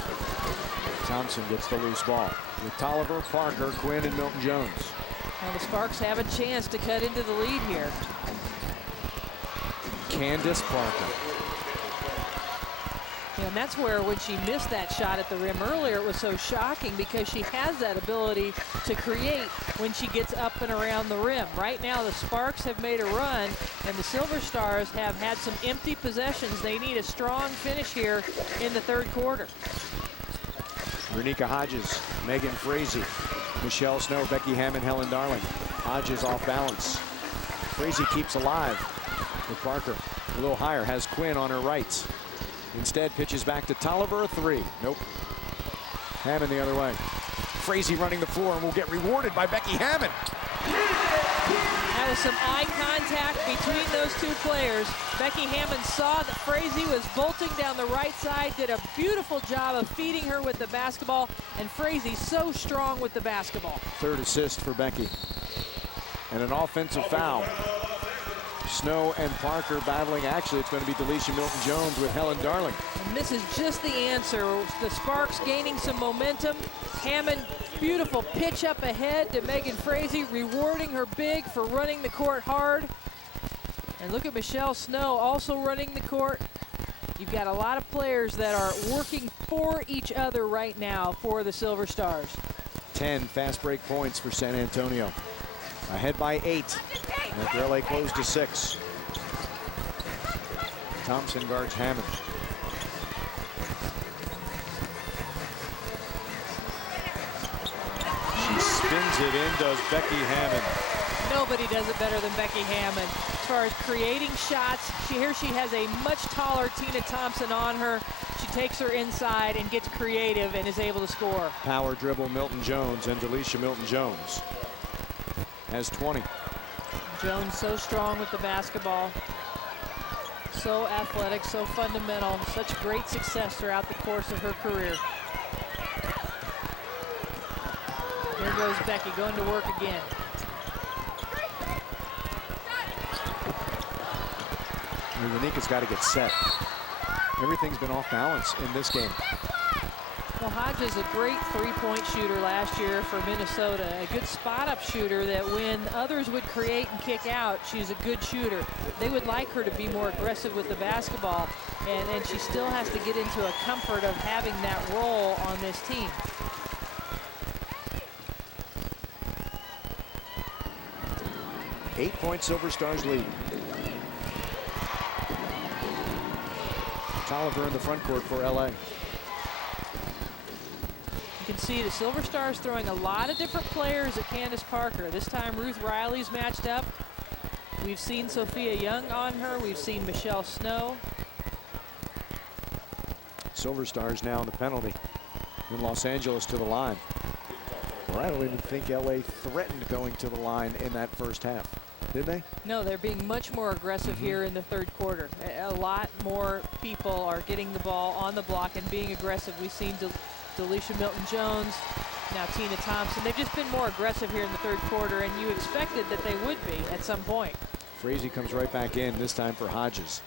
Thompson gets the loose ball. With Tolliver, Parker, Quinn, and Milton Jones. Now the Sparks have a chance to cut into the lead here. Candace Parker. Yeah, and that's where when she missed that shot at the rim earlier, it was so shocking because she has that ability to create when she gets up and around the rim. Right now the Sparks have made a run and the Silver Stars have had some empty possessions. They need a strong finish here in the 3rd quarter. Renika Hodges, Megan Frazee, Michelle Snow, Becky Hammond, Helen Darling. Hodges off balance. Frazee keeps alive with Parker. A little higher, has Quinn on her right. Instead pitches back to Tolliver, a 3. Nope. Hammond the other way. Frazee running the floor and will get rewarded by Becky Hammond. That was some eye contact between those 2 players. Becky Hammond saw that Frazee was bolting down the right side, did a beautiful job of feeding her with the basketball, and Frazee so strong with the basketball. 3rd assist for Becky. And an offensive foul. Snow and Parker battling. Actually, it's going to be Delisha Milton-Jones with Helen Darling. And this is just the answer. The Sparks gaining some momentum. Hammond, beautiful pitch up ahead to Megan Frazee, rewarding her big for running the court hard. And look at Michelle Snow also running the court. You've got a lot of players that are working for each other right now for the Silver Stars. 10 fast break points for San Antonio. Ahead by 8. After LA closed to 6. Thompson guards Hammond. She spins it in, does Becky Hammond. Nobody does it better than Becky Hammond. As far as creating shots, here she has a much taller Tina Thompson on her. She takes her inside and gets creative and is able to score. Power dribble Milton Jones, and Delisha Milton Jones has 20. Jones so strong with the basketball. So athletic, so fundamental. Such great success throughout the course of her career. Here goes Becky going to work again. Renika's got to get set. Everything's been off balance in this game. Well, Hodges is a great 3-point shooter last year for Minnesota. A good spot-up shooter that when others would create and kick out, she's a good shooter. They would like her to be more aggressive with the basketball, and she still has to get into a comfort of having that role on this team. Eight-point Silver Stars lead. Tolliver in the front court for LA. You can see the Silver Stars throwing a lot of different players at Candace Parker. This time Ruth Riley's matched up. We've seen Sophia Young on her. We've seen Michelle Snow. Silver Stars now in the penalty in Los Angeles to the line. Well, I don't even think LA threatened going to the line in that first half. did they? No, they're being much more aggressive here in the third quarter. A lot more people are getting the ball on the block and being aggressive. We've seen Delisha Milton-Jones, now Tina Thompson. They've just been more aggressive here in the third quarter, and you expected that they would be at some point. Frazee comes right back in, this time for Hodges.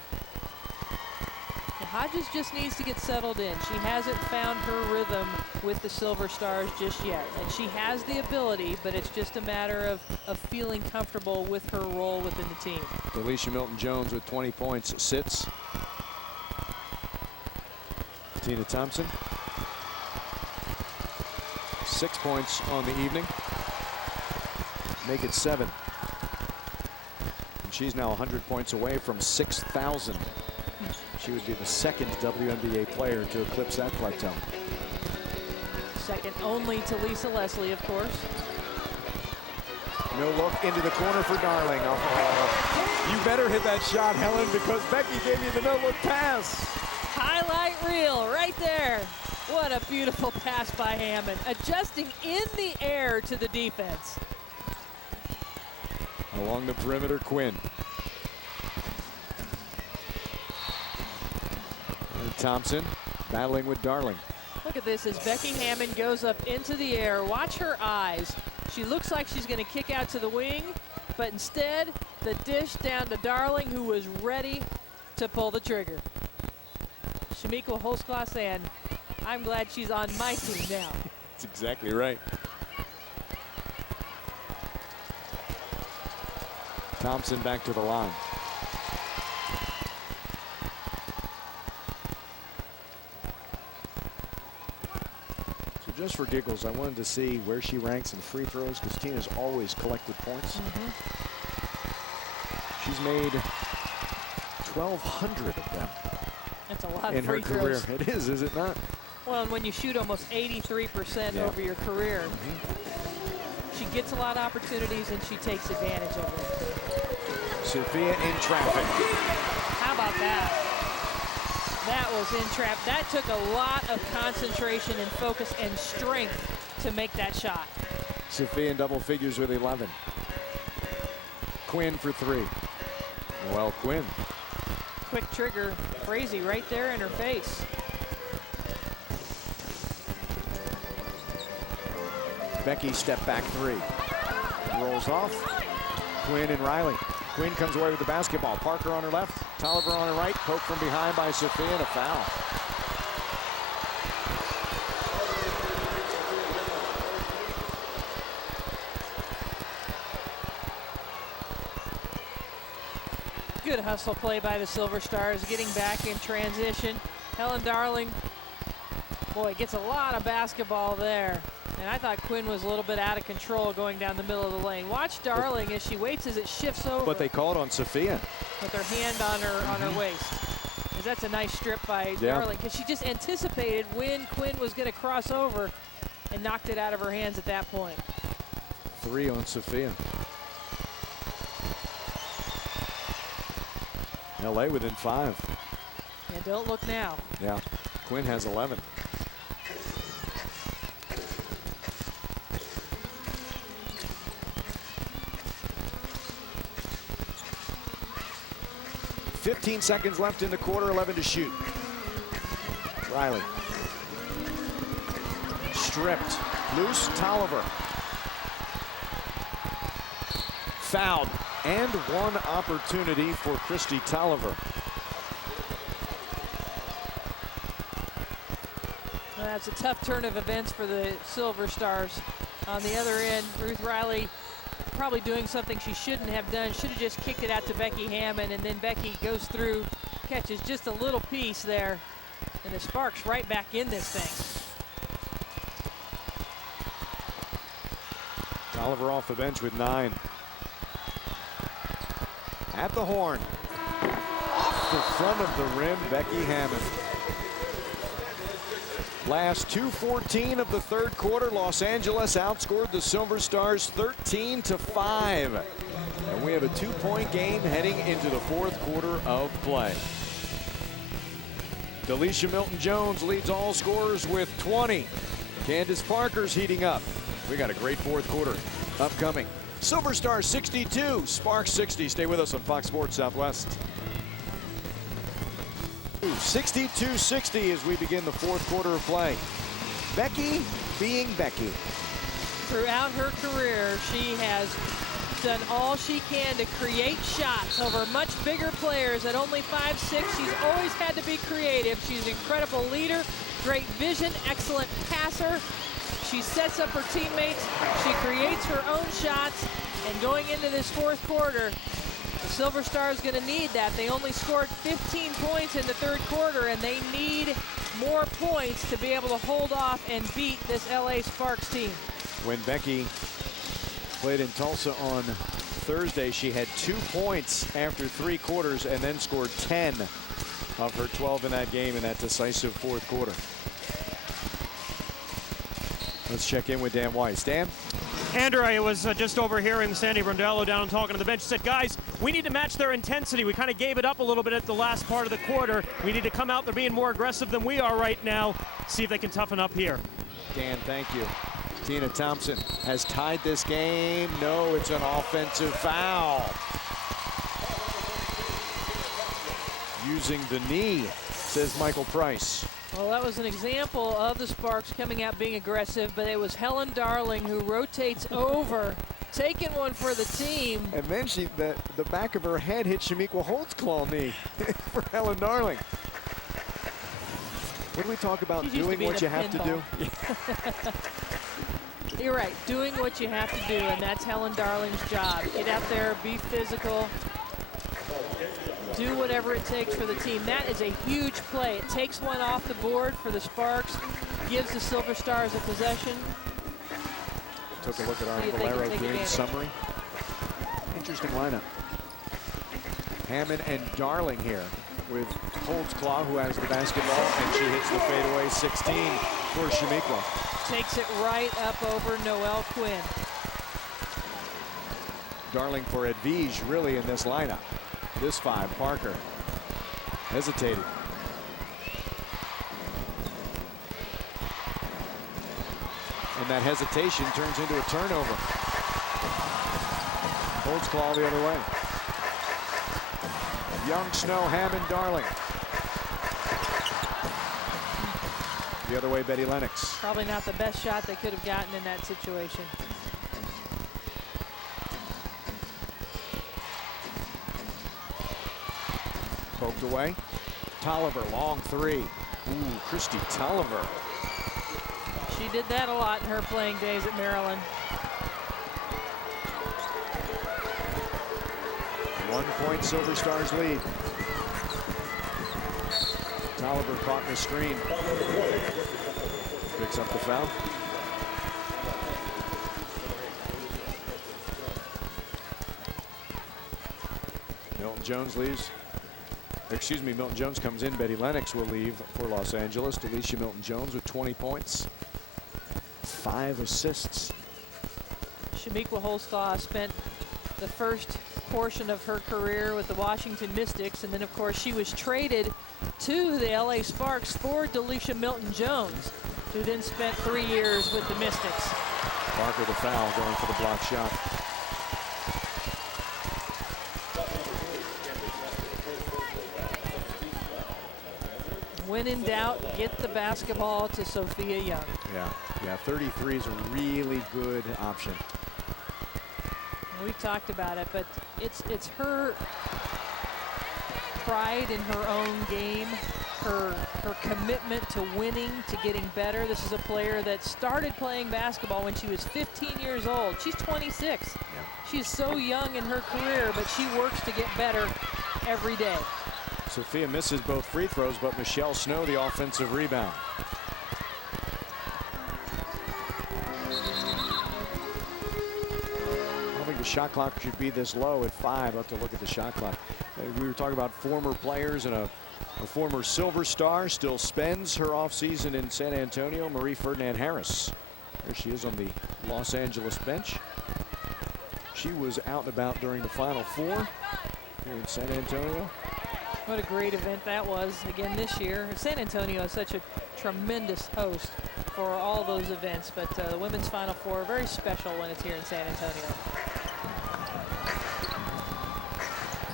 Hodges just needs to get settled in. She hasn't found her rhythm with the Silver Stars just yet. And she has the ability, but it's just a matter of feeling comfortable with her role within the team. Delisha Milton-Jones with 20 points sits. Tina Thompson. 6 points on the evening. Make it 7. And she's now 100 points away from 6,000. She would be the second WNBA player to eclipse that plateau. Second only to Lisa Leslie, of course. No look into the corner for Darling. Oh, you better hit that shot, Helen, because Becky gave you the no-look pass. Highlight reel right there. What a beautiful pass by Hammond, adjusting in the air to the defense. Along the perimeter, Quinn. Thompson battling with Darling. Look at this as Becky Hammond goes up into the air. Watch her eyes. She looks like she's going to kick out to the wing, but instead the dish down to Darling, who was ready to pull the trigger. Shamiqua Holtzclaw saying, I'm glad she's on my team now. That's exactly right. Thompson back to the line. Just for giggles, I wanted to see where she ranks in free throws because Tina's always collected points. She's made 1,200 of them. That's a lot in of free her career. throws. It is it not? Well, and when you shoot almost 83% over your career, she gets a lot of opportunities and she takes advantage of it. Sophia in traffic. How about that? That was in trap. That took a lot of concentration and focus and strength to make that shot. Sophia in double figures with 11. Quinn for 3. Well, Quinn. Quick trigger. Frazee right there in her face. Becky step back 3. Rolls off. Quinn and Riley. Quinn comes away with the basketball. Parker on her left. Tolliver on her right. Poke from behind by Sophia and a foul. Good hustle play by the Silver Stars, getting back in transition. Helen Darling, boy, gets a lot of basketball there. And I thought Quinn was a little bit out of control going down the middle of the lane. Watch Darling as she waits as it shifts over. But they called on Sophia. With her hand on her waist. Because that's a nice strip by Darling. Because she just anticipated when Quinn was going to cross over and knocked it out of her hands at that point. 3 on Sophia. LA within 5. And don't look now. Yeah, Quinn has 11. .15 seconds left in the quarter, 11 to shoot. Riley. Stripped. Loose. Tolliver. Fouled. And one opportunity for Christy Tolliver. Well, that's a tough turn of events for the Silver Stars. On the other end, Ruth Riley probably doing something she shouldn't have done. Should have just kicked it out to Becky Hammond, and then Becky goes through, catches just a little piece there, and the spark's right back in this thing. Tolliver off the bench with 9. At the horn. Off the front of the rim, Becky Hammond. Last 2:14 of the third quarter, Los Angeles outscored the Silver Stars 13-5. And we have a 2-point game heading into the fourth quarter of play. Delisha Milton-Jones leads all scorers with 20. Candace Parker's heating up. We got a great fourth quarter upcoming. Silver Star 62, Sparks 60. Stay with us on Fox Sports Southwest. 62-60 as we begin the fourth quarter of play. Becky being Becky. Throughout her career, she has done all she can to create shots over much bigger players at only 5'6". She's always had to be creative. She's an incredible leader, great vision, excellent passer. She sets up her teammates. She creates her own shots. And going into this fourth quarter, the Silver Star is going to need that. They only scored 15 points in the third quarter, and they need more points to be able to hold off and beat this LA Sparks team. When Becky played in Tulsa on Thursday, she had 2 points after 3 quarters and then scored 10 of her 12 in that game in that decisive fourth quarter. Let's check in with Dan Weiss. Dan? Andrew, I was just overhearing Sandy Brondello down talking to the bench. She said, guys, we need to match their intensity. We kind of gave it up a little bit at the last part of the quarter. We need to come out there being more aggressive than we are right now. See if they can toughen up here. Dan, thank you. Tina Thompson has tied this game. No, it's an offensive foul. Using the knee, says Michael Price. Well, that was an example of the Sparks coming out being aggressive, but it was Helen Darling who rotates over, taking one for the team. And then the back of her head hit Shamiqua Holtzclaw knee for Helen Darling. What do we talk about? Doing what you have to do? You're right, doing what you have to do, and that's Helen Darling's job. Get out there, be physical, do whatever it takes for the team. That is a huge play. It takes one off the board for the Sparks, gives the Silver Stars a possession. Took a look at our Valero game summary. Interesting lineup. Hammond and Darling here with Holtzclaw, who has the basketball, and she hits the fadeaway 16 for Shamiqua. Takes it right up over Noelle Quinn. Darling for Edvige really in this lineup. This 5, Parker hesitated. And that hesitation turns into a turnover. Holtzclaw the other way. Young, Snow, Hammond, Darling. The other way, Betty Lennox. Probably not the best shot they could have gotten in that situation. Poked away. Tolliver, long 3. Ooh, Christy Tolliver. She did that a lot in her playing days at Maryland. 1 point Silver Stars lead. Tolliver caught in the screen. Picks up the foul. Milton Jones leaves. Excuse me, Milton Jones comes in. Betty Lennox will leave for Los Angeles. Delisha Milton Jones with 20 points. 5 assists. Shamiqua Holtzclaw spent the first portion of her career with the Washington Mystics, and then of course she was traded to the LA Sparks for Delisha Milton Jones, who then spent 3 years with the Mystics. Parker the foul, going for the block shot. When in doubt, get the basketball to Sophia Young. Yeah, 33 is a really good option. We've talked about it, but it's her pride in her own game, her commitment to winning, to getting better. This is a player that started playing basketball when she was 15 years old. She's 26. Yeah. She's so young in her career, but she works to get better every day. Sophia misses both free throws, but Michelle Snow the offensive rebound. I don't think the shot clock should be this low at 5. I'll have to look at the shot clock. We were talking about former players, and a former Silver Star still spends her offseason in San Antonio, Marie Ferdinand Harris. There she is on the Los Angeles bench. She was out and about during the Final Four here in San Antonio. What a great event that was again this year. San Antonio is such a tremendous host for all those events, but the women's Final Four, very special when it's here in San Antonio.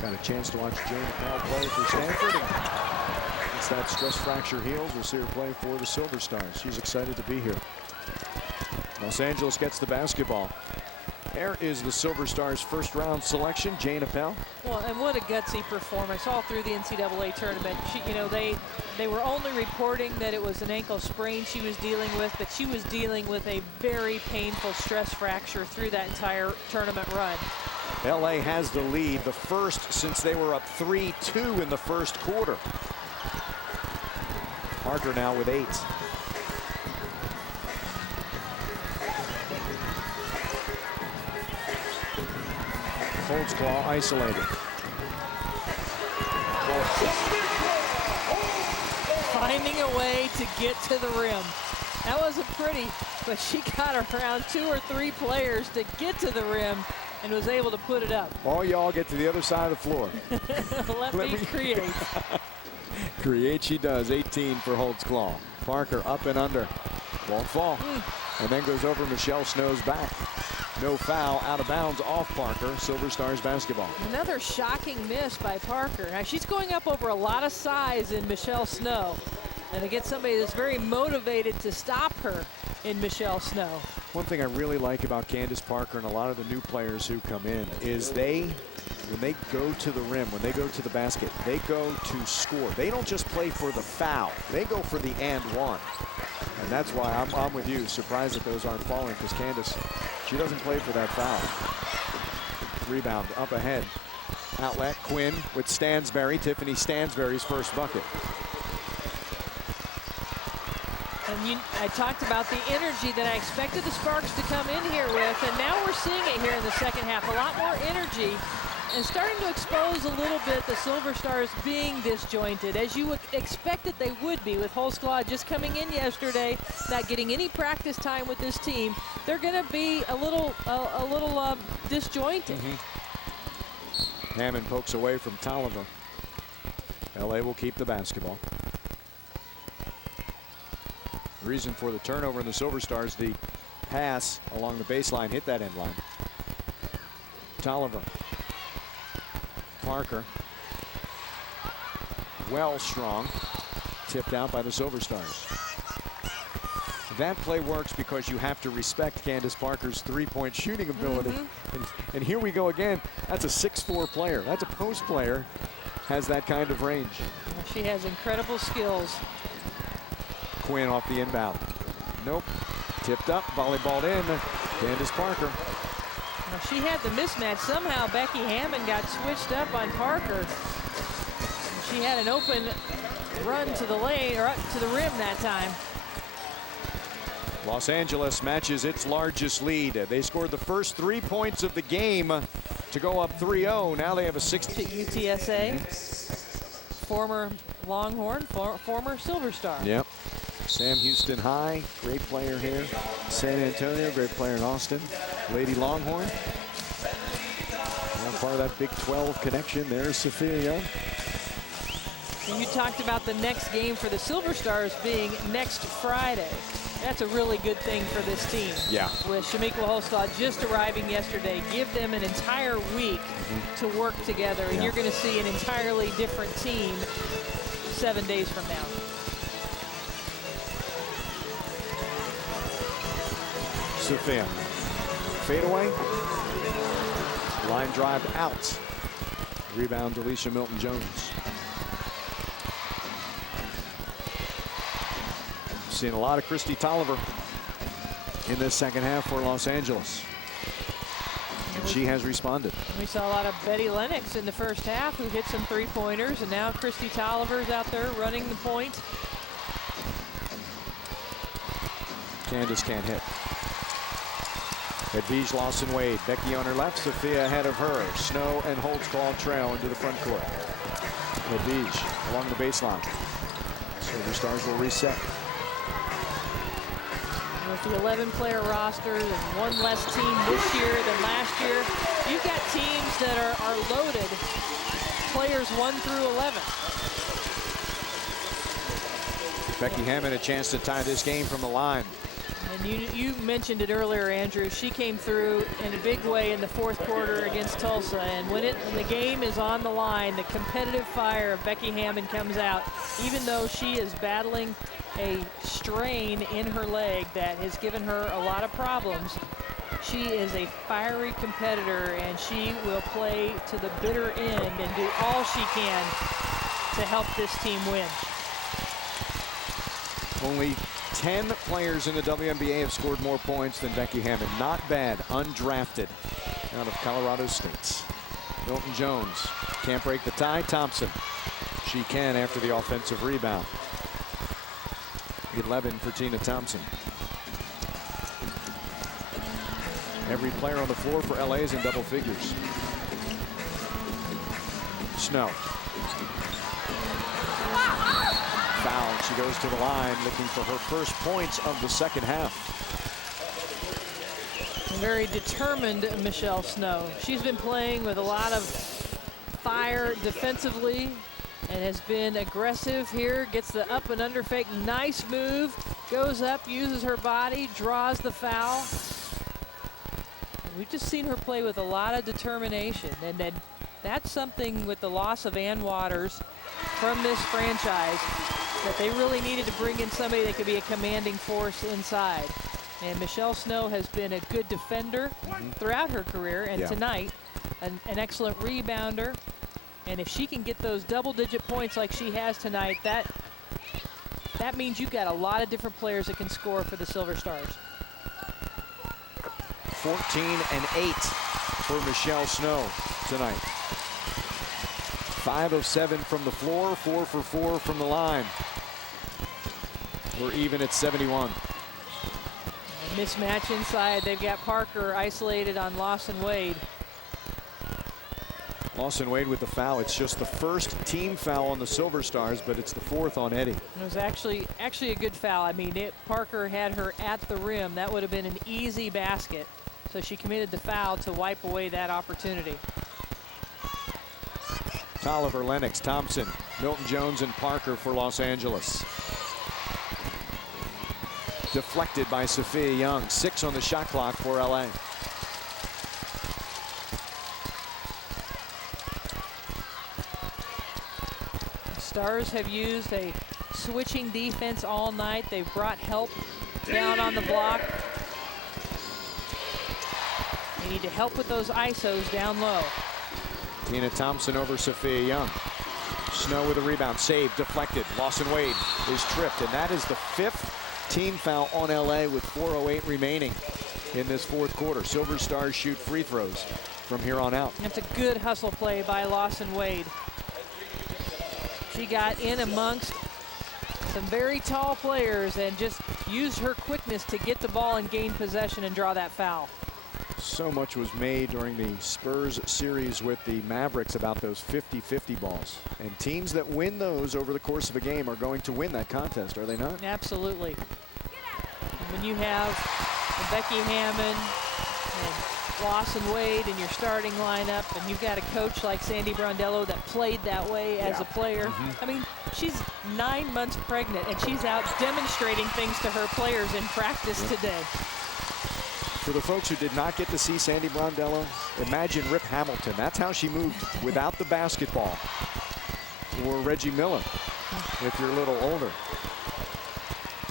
Got a chance to watch Jane Appel play for Stanford. Once that stress fracture heals, we'll see her play for the Silver Stars. She's excited to be here. Los Angeles gets the basketball. There is the Silver Stars' first-round selection, Jane Appel. Well, and what a gutsy performance all through the NCAA tournament. She, you know, they were only reporting that it was an ankle sprain she was dealing with, but she was dealing with a very painful stress fracture through that entire tournament run. LA has the lead, the first since they were up 3-2 in the first quarter. Parker now with 8. Holdsclaw isolated. Finding a way to get to the rim. That wasn't pretty, but she got around 2 or 3 players to get to the rim and was able to put it up. All y'all get to the other side of the floor. Let me create. Create she does. 18 for Holdsclaw. Parker up and under. Won't fall. And then goes over Michelle Snow's back. No foul, out of bounds off Parker. Silver Stars basketball. Another shocking miss by Parker. Now she's going up over a lot of size in Michelle Snow. And to get somebody that's very motivated to stop her in Michelle Snow. One thing I really like about Candace Parker and a lot of the new players who come in is when they go to the rim, when they go to the basket, they go to score. They don't just play for the foul. They go for the and one. And that's why I'm with you, surprised that those aren't falling, because Candace, she doesn't play for that foul. Rebound up ahead. Outlet, Quinn with Stansberry. Tiffany Stansberry's first bucket. And I talked about the energy that I expected the Sparks to come in here with, and now we're seeing it here in the second half. A lot more energy and starting to expose a little bit the Silver Stars being disjointed, as you expected they would be, with Holdsclaw just coming in yesterday, not getting any practice time with this team. They're going to be a little disjointed. Hammond pokes away from Tolliver. LA will keep the basketball. The reason for the turnover in the Silver Stars, the pass along the baseline hit that end line. Tolliver. Parker. Well strong. Tipped out by the Silver Stars. That play works because you have to respect Candace Parker's three-point shooting ability. And here we go again. That's a 6'4" player. That's a post player. Has that kind of range. Well, she has incredible skills. Quinn off the inbound. Nope. Tipped up, volleyballed in. Candace Parker. Well, she had the mismatch. Somehow Becky Hammond got switched up on Parker. She had an open run to the lane, or up to the rim that time. Los Angeles matches its largest lead. They scored the first 3 points of the game to go up 3-0. Now they have a 6. To UTSA, former Longhorn, former Silver Star. Yep. Sam Houston High, great player here. San Antonio, great player in Austin. Lady Longhorn. Now part of that Big 12 connection. There's Sophia Young. And you talked about the next game for the Silver Stars being next Friday. That's a really good thing for this team. Yeah. With Shamiqua Holdsclaw just arriving yesterday, give them an entire week to work together, and you're going to see an entirely different team 7 days from now. Sophia. Fadeaway. Line drive out. Rebound, Delisha Milton-Jones. Seen a lot of Christy Tolliver in this second half for Los Angeles. And she has responded. We saw a lot of Betty Lennox in the first half, who hit some three-pointers, and now Christy Tolliver's out there running the point. Candace can't hit. Edwige Lawson-Wade. Becky on her left, Sophia ahead of her. Snow and Holdsclaw trail into the front court. Edwige along the baseline. Silver Stars will reset. With the 11-player roster and one less team this year than last year, you've got teams that are loaded, players 1 through 11. Becky Hammond a chance to tie this game from the line. And you mentioned it earlier, Andrew. She came through in a big way in the fourth quarter against Tulsa. And when the game is on the line, the competitive fire of Becky Hammond comes out, even though she is battling a strain in her leg that has given her a lot of problems. She is a fiery competitor, and she will play to the bitter end and do all she can to help this team win. Only 10 players in the WNBA have scored more points than Becky Hammond. Not bad, undrafted out of Colorado State. Milton Jones can't break the tie. Thompson, she can after the offensive rebound. 11 for Tina Thompson. Every player on the floor for LA is in double figures. Snow. Foul. She goes to the line looking for her first points of the second half. Very determined Michelle Snow. She's been playing with a lot of fire defensively and has been aggressive here. Gets the up and under fake. Nice move. Goes up, uses her body, draws the foul. We've just seen her play with a lot of determination, and then that's something with the loss of Ann Waters from this franchise that they really needed to bring in somebody that could be a commanding force inside. And Michelle Snow has been a good defender throughout her career, and tonight an excellent rebounder. And if she can get those double-digit points like she has tonight, that means you've got a lot of different players that can score for the Silver Stars. 14 and 8 for Michelle Snow tonight. 5 of 7 from the floor, 4 for 4 from the line. We're even at 71. A mismatch inside. They've got Parker isolated on Lawson Wade. Lawson Wade with the foul. It's just the first team foul on the Silver Stars, but it's the fourth on Eddie. It was actually a good foul. I mean, Parker had her at the rim. That would have been an easy basket. So she committed the foul to wipe away that opportunity. Tolliver, Lennox, Thompson, Milton Jones, and Parker for Los Angeles. Deflected by Sophia Young. 6 on the shot clock for LA. Stars have used a switching defense all night. They've brought help down on the block. They need to help with those ISOs down low. Tina Thompson over Sophia Young. Snow with a rebound, saved, deflected. Lawson Wade is tripped, and that is the 5th team foul on LA with 4:08 remaining in this fourth quarter. Silver Stars shoot free throws from here on out. That's a good hustle play by Lawson Wade. She got in amongst some very tall players and just used her quickness to get the ball and gain possession and draw that foul. So much was made during the Spurs series with the Mavericks about those 50-50 balls. And teams that win those over the course of a game are going to win that contest, are they not? Absolutely. And when you have Becky Hammond and Lawson Wade in your starting lineup, and you've got a coach like Sandy Brondello that played that way as a player. I mean, she's 9 months pregnant, and she's out demonstrating things to her players in practice today. For the folks who did not get to see Sandy Brondello, imagine Rip Hamilton. That's how she moved without the basketball. Or Reggie Miller, if you're a little older.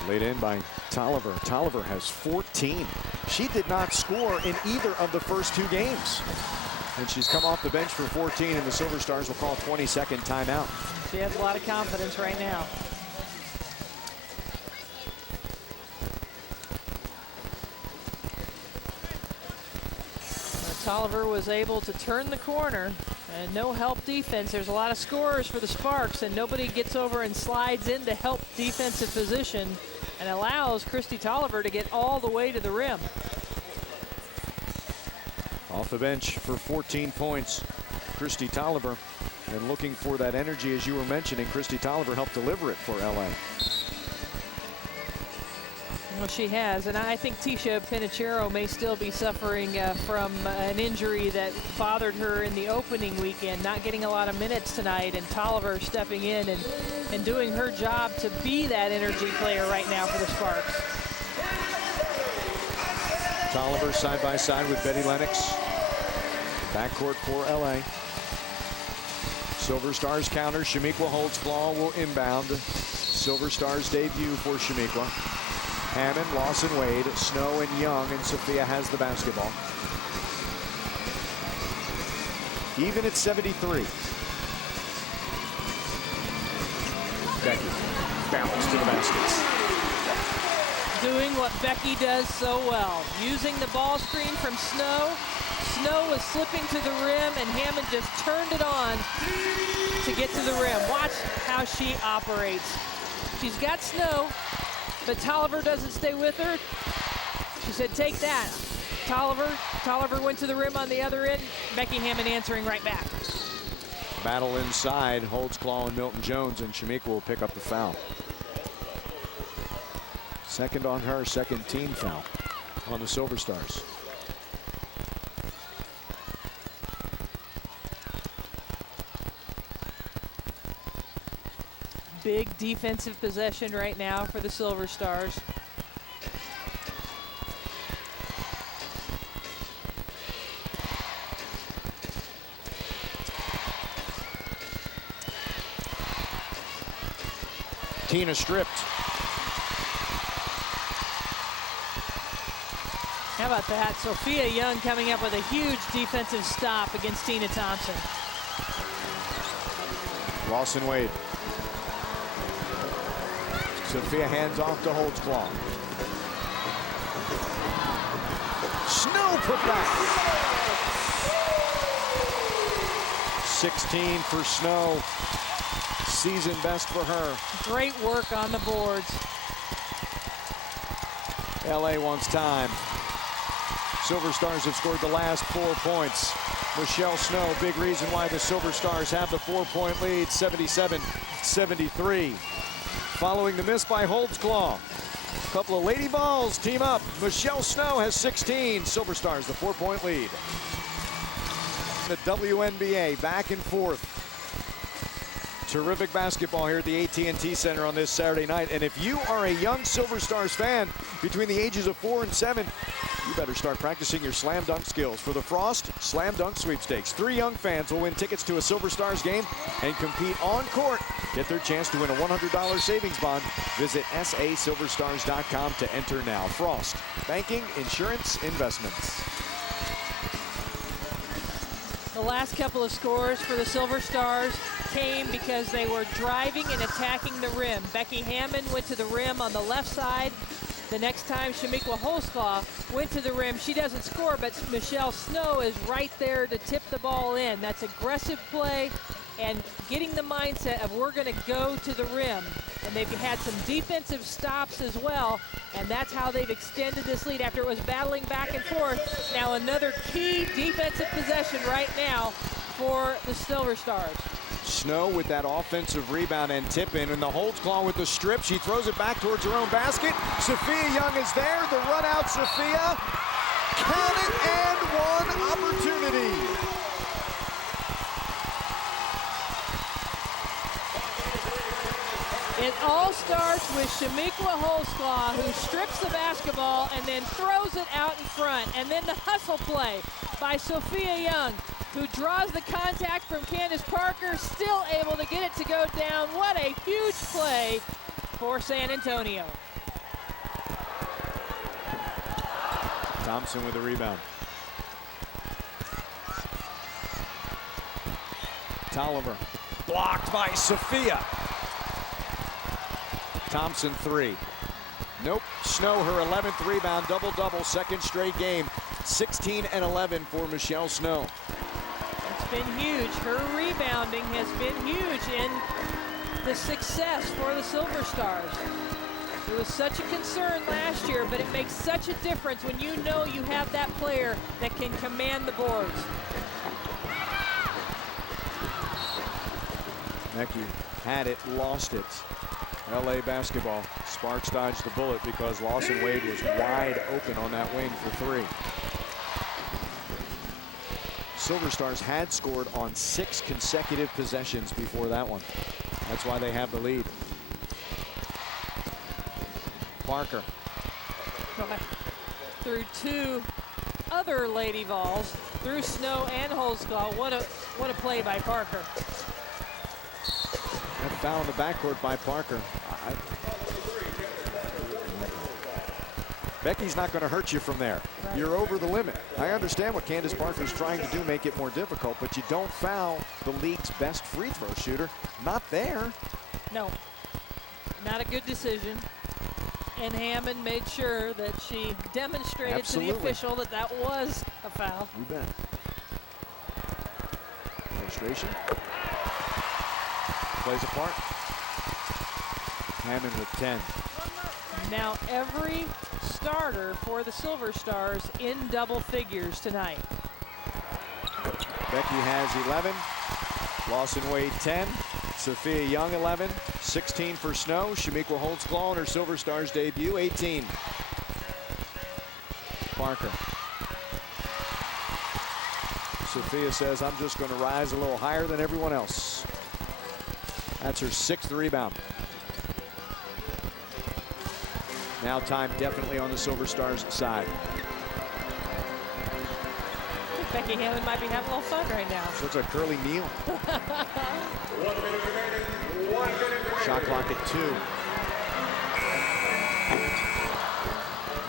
Laid in by Tolliver. Tolliver has 14. She did not score in either of the first 2 games. And she's come off the bench for 14, and the Silver Stars will call a 20-second timeout. She has a lot of confidence right now. Tolliver was able to turn the corner, and no help defense. There's a lot of scorers for the Sparks, and nobody gets over and slides in to help defensive position and allows Christy Tolliver to get all the way to the rim. Off the bench for 14 points, Christy Tolliver. And looking for that energy, as you were mentioning, Christy Tolliver helped deliver it for LA. Well, she has, and I think Tisha Penichero may still be suffering from an injury that bothered her in the opening weekend, not getting a lot of minutes tonight, and Tolliver stepping in and doing her job to be that energy player right now for the Sparks. Tolliver side by side with Betty Lennox. Backcourt for LA. Silver Stars counter. Shamiqua Holtzclaw will inbound. Silver Stars debut for Shamiqua. Hammond, Lawson Wade, Snow and Young, and Sophia has the basketball. Even at 73. Becky, bounce to the baskets. Doing what Becky does so well, using the ball screen from Snow. Snow was slipping to the rim, and Hammond just turned it on to get to the rim. Watch how she operates. She's got Snow, but Tolliver doesn't stay with her. She said, take that. Tolliver went to the rim on the other end. Becky Hammond answering right back. Battle inside, Holtzclaw and Milton Jones, and Shamiqua will pick up the foul. Second on her, second team foul on the Silver Stars. Big defensive possession right now for the Silver Stars. Tina stripped. How about that? Sophia Young coming up with a huge defensive stop against Tina Thompson. Lawson Wade. Sophia hands off to Holtzclaw. Snow put back. 16 for Snow. Season best for her. Great work on the boards. LA wants time. Silver Stars have scored the last 4 points. Michelle Snow, big reason why the Silver Stars have the 4-point lead, 77-73. Following the miss by Holtzclaw. A couple of Lady Vols team up. Michelle Snow has 16. Silver Stars, the 4-point lead. The WNBA back and forth. Terrific basketball here at the AT&T Center on this Saturday night. And if you are a young Silver Stars fan between the ages of 4 and 7, you better start practicing your slam dunk skills for the Frost Slam Dunk Sweepstakes. 3 young fans will win tickets to a Silver Stars game and compete on court. Get their chance to win a $100 savings bond. Visit sasilverstars.com to enter now. Frost, banking, insurance, investments. The last couple of scores for the Silver Stars came because they were driving and attacking the rim. Becky Hammond went to the rim on the left side. The next time Shamiqua Holtzclaw went to the rim, she doesn't score, but Michelle Snow is right there to tip the ball in. That's aggressive play and getting the mindset of we're going to go to the rim. And they've had some defensive stops as well, and that's how they've extended this lead after it was battling back and forth. Now another key defensive possession right now for the Silver Stars. Snow with that offensive rebound and tip in, and the Holtzclaw with the strip. She throws it back towards her own basket. Sophia Young is there. The run out, Sophia. Count it, and one opportunity. It all starts with Shamiqua Holtzclaw, who strips the basketball and then throws it out in front. And then the hustle play by Sophia Young, who draws the contact from Candace Parker, still able to get it to go down. What a huge play for San Antonio. Thompson with the rebound. Tolliver blocked by Sophia. Thompson 3. Nope. Snow, her 11th rebound, double-double, second straight game. 16 and 11 for Michelle Snow. It's been huge. Her rebounding has been huge in the success for the Silver Stars. It was such a concern last year, but it makes such a difference when you know you have that player that can command the boards. Becky had it, lost it. LA basketball. Sparks dodged the bullet because Lawson Wade was wide open on that wing for 3. Silver Stars had scored on 6 consecutive possessions before that one. That's why they have the lead. Parker. through two other Lady Vols, through Snow and Holtzclaw. What a play by Parker. That foul in the backcourt by Parker. Becky's not going to hurt you from there. Right. You're over the limit. I understand what Candace Parker's trying to do, make it more difficult, but you don't foul the league's best free throw shooter. Not there. No, not a good decision. And Hammond made sure that she demonstrated to the official that that was a foul. You bet. Frustration. Plays a part. Hammond with 10. Now every starter for the Silver Stars in double figures tonight. Becky has 11. Lawson Wade 10. Sophia Young 11. 16 for Snow. Shamiqua Holtzclaw in her Silver Stars debut 18. Parker. Sophia says, I'm just going to rise a little higher than everyone else. That's her 6th rebound. Now time definitely on the Silver Stars side. I think Becky Hammond might be having a little fun right now. She looks like Curly Neal. Shot clock at 2.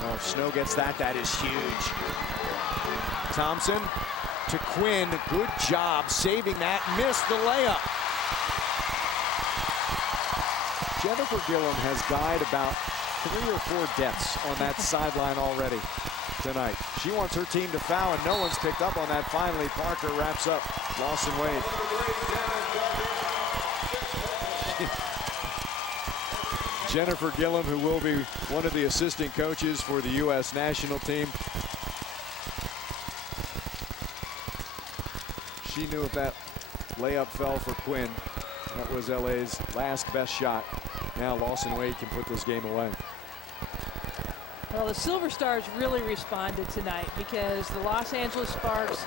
Oh, if Snow gets that, that is huge. Thompson to Quinn. Good job saving that. Missed the layup. Jennifer Gillum has died about 3 or 4 deaths on that sideline already tonight. She wants her team to foul, and no one's picked up on that. Finally, Parker wraps up. Lawson Wade. Jennifer Gillum, who will be one of the assistant coaches for the U.S. national team. She knew if that layup fell for Quinn, that was LA's last best shot. Now Lawson Wade can put this game away. Well, the Silver Stars really responded tonight because the Los Angeles Sparks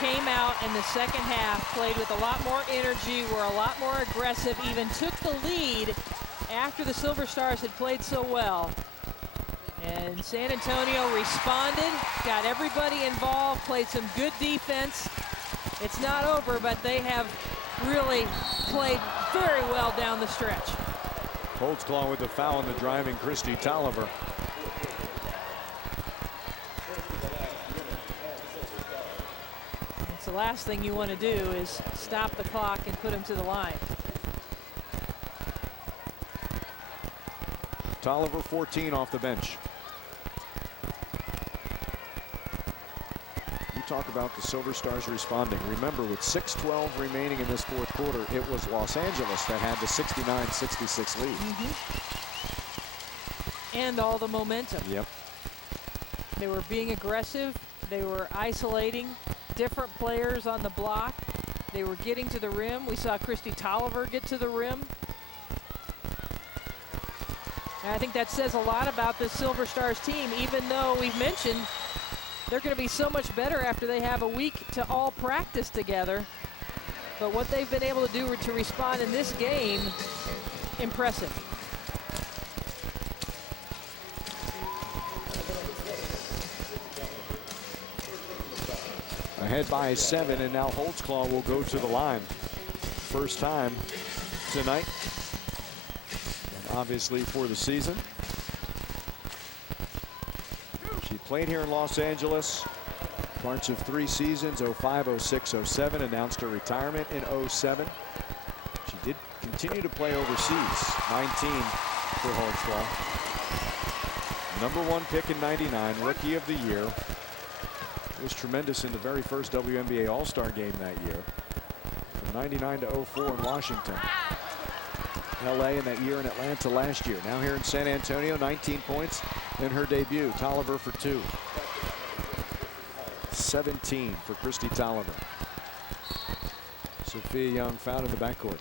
came out in the second half, played with a lot more energy, were a lot more aggressive, even took the lead after the Silver Stars had played so well. And San Antonio responded, got everybody involved, played some good defense. It's not over, but they have really played very well down the stretch. Holtzclaw with the foul and the driving Christy Tolliver. It's the last thing you want to do is stop the clock and put them to the line. Tolliver 14 off the bench. You talk about the Silver Stars responding. Remember, with 6:12 remaining in this fourth quarter, it was Los Angeles that had the 69-66 lead. And all the momentum. Yep. They were being aggressive. They were isolating different players on the block. They were getting to the rim. We saw Christy Tolliver get to the rim. And I think that says a lot about the Silver Stars team, even though we've mentioned they're going to be so much better after they have a week to all practice together. But what they've been able to do to respond in this game, impressive. Ahead by 7, and now Holtzclaw will go to the line. First time tonight, and obviously for the season. She played here in Los Angeles parts of 3 seasons, 05, 06, 07, announced her retirement in 07. She did continue to play overseas, 19 for Holtzclaw. #1 pick in '99, Rookie of the Year. Was tremendous in the very first WNBA All-Star game that year. From '99 to 04 in Washington. LA in that year, in Atlanta last year. Now here in San Antonio, 19 points in her debut. Tolliver for 2. 17 for Christy Tolliver. Sophia Young fouled in the backcourt.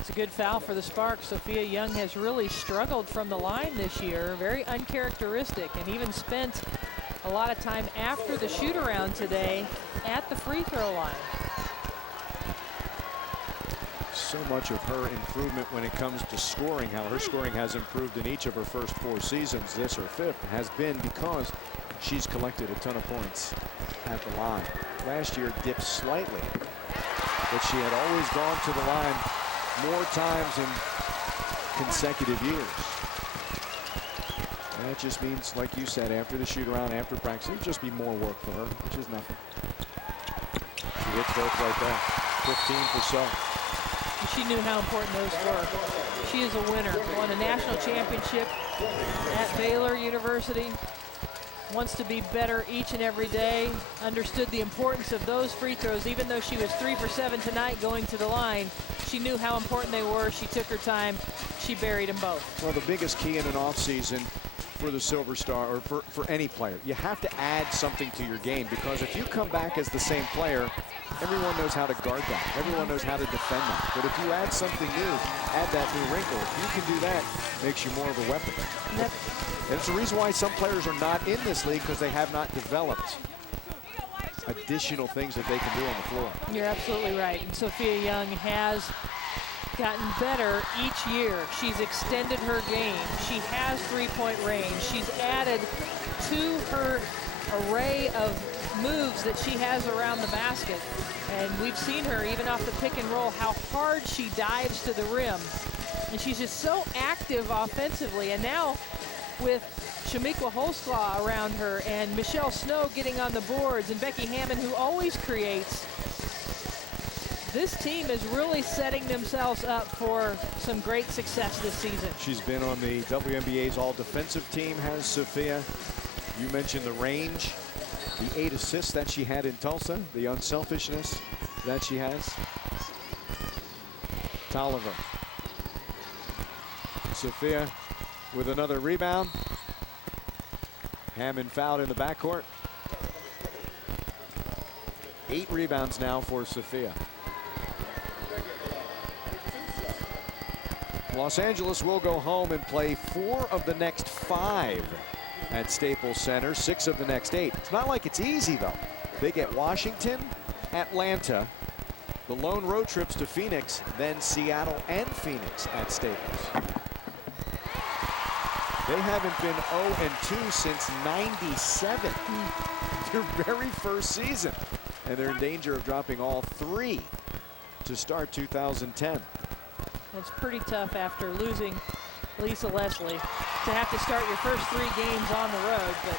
It's a good foul for the Sparks. Sophia Young has really struggled from the line this year. Very uncharacteristic, and even spent a lot of time after the shoot-around today at the free throw line. so much of her improvement when it comes to scoring, how her scoring has improved in each of her first 4 seasons, this her 5th, has been because she's collected a ton of points at the line. Last year dipped slightly, but she had always gone to the line more times in consecutive years. That just means, like you said, after the shoot around, after practice, it'll just be more work for her, which is nothing. She hits both right there. 15 for so. She knew how important those were. She is a winner. Won a national championship at Baylor University. Wants to be better each and every day. Understood the importance of those free throws. Even though she was 3 for 7 tonight going to the line, she knew how important they were. She took her time. She buried them both. Well, the biggest key in an offseason for the Silver Star, or for any player, you have to add something to your game, because if you come back as the same player, everyone knows how to guard that. Everyone knows how to defend that. But if you add something new, add that new wrinkle, if you can do that, it makes you more of a weapon. And it's the reason why some players are not in this league, because they have not developed additional things that they can do on the floor. You're absolutely right. And Sophia Young has gotten better each year. She's extended her game. She has three-point range. She's added to her array of moves that she has around the basket. And we've seen her, even off the pick and roll, how hard she dives to the rim. And she's just so active offensively. And now with Shamiqua Holsclaw around her and Michelle Snow getting on the boards and Becky Hammond, who always creates, this team is really setting themselves up for some great success this season. She's been on the WNBA's all-defensive team, has Sophia. You mentioned the range, the 8 assists that she had in Tulsa, the unselfishness that she has. Tolliver. Sophia with another rebound. Hammond fouled in the backcourt. 8 rebounds now for Sophia. Los Angeles will go home and play 4 of the next 5 at Staples Center, 6 of the next 8. It's not like it's easy, though. They get Washington, Atlanta, the lone road trips to Phoenix, then Seattle and Phoenix at Staples. They haven't been 0-2 since '97, their very first season. And they're in danger of dropping all 3 to start 2010. It's pretty tough after losing Lisa Leslie to have to start your first 3 games on the road, but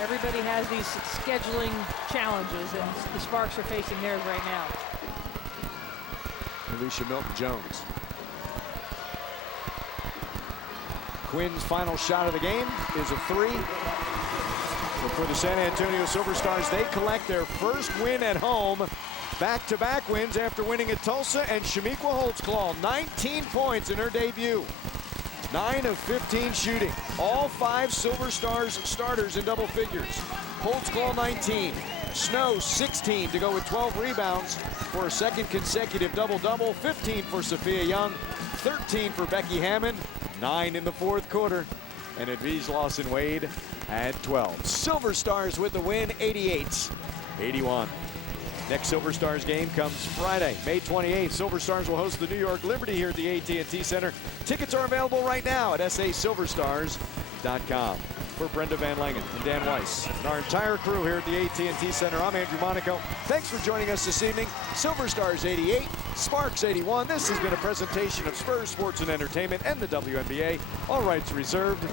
everybody has these scheduling challenges, and the Sparks are facing theirs right now. Alicia Milton-Jones. Quinn's final shot of the game is a 3. But for the San Antonio Silver Stars, they collect their first win at home. Back-to-back wins after winning at Tulsa, and Shamiqua Holsclaw, 19 points in her debut. 9 of 15 shooting. All 5 Silver Stars starters in double figures. Holsclaw 19, Snow 16 to go with 12 rebounds for a second consecutive double-double. 15 for Sophia Young, 13 for Becky Hammond, 9 in the 4th quarter. And Advige Lawson-Wade had 12. Silver Stars with the win, 88-81. Next Silver Stars game comes Friday, May 28th. Silver Stars will host the New York Liberty here at the AT&T Center. Tickets are available right now at sasilverstars.com. For Brenda Van Langen and Dan Weiss and our entire crew here at the AT&T Center, I'm Andrew Monaco. Thanks for joining us this evening. Silver Stars 88, Sparks 81. This has been a presentation of Spurs Sports and Entertainment and the WNBA. All rights reserved.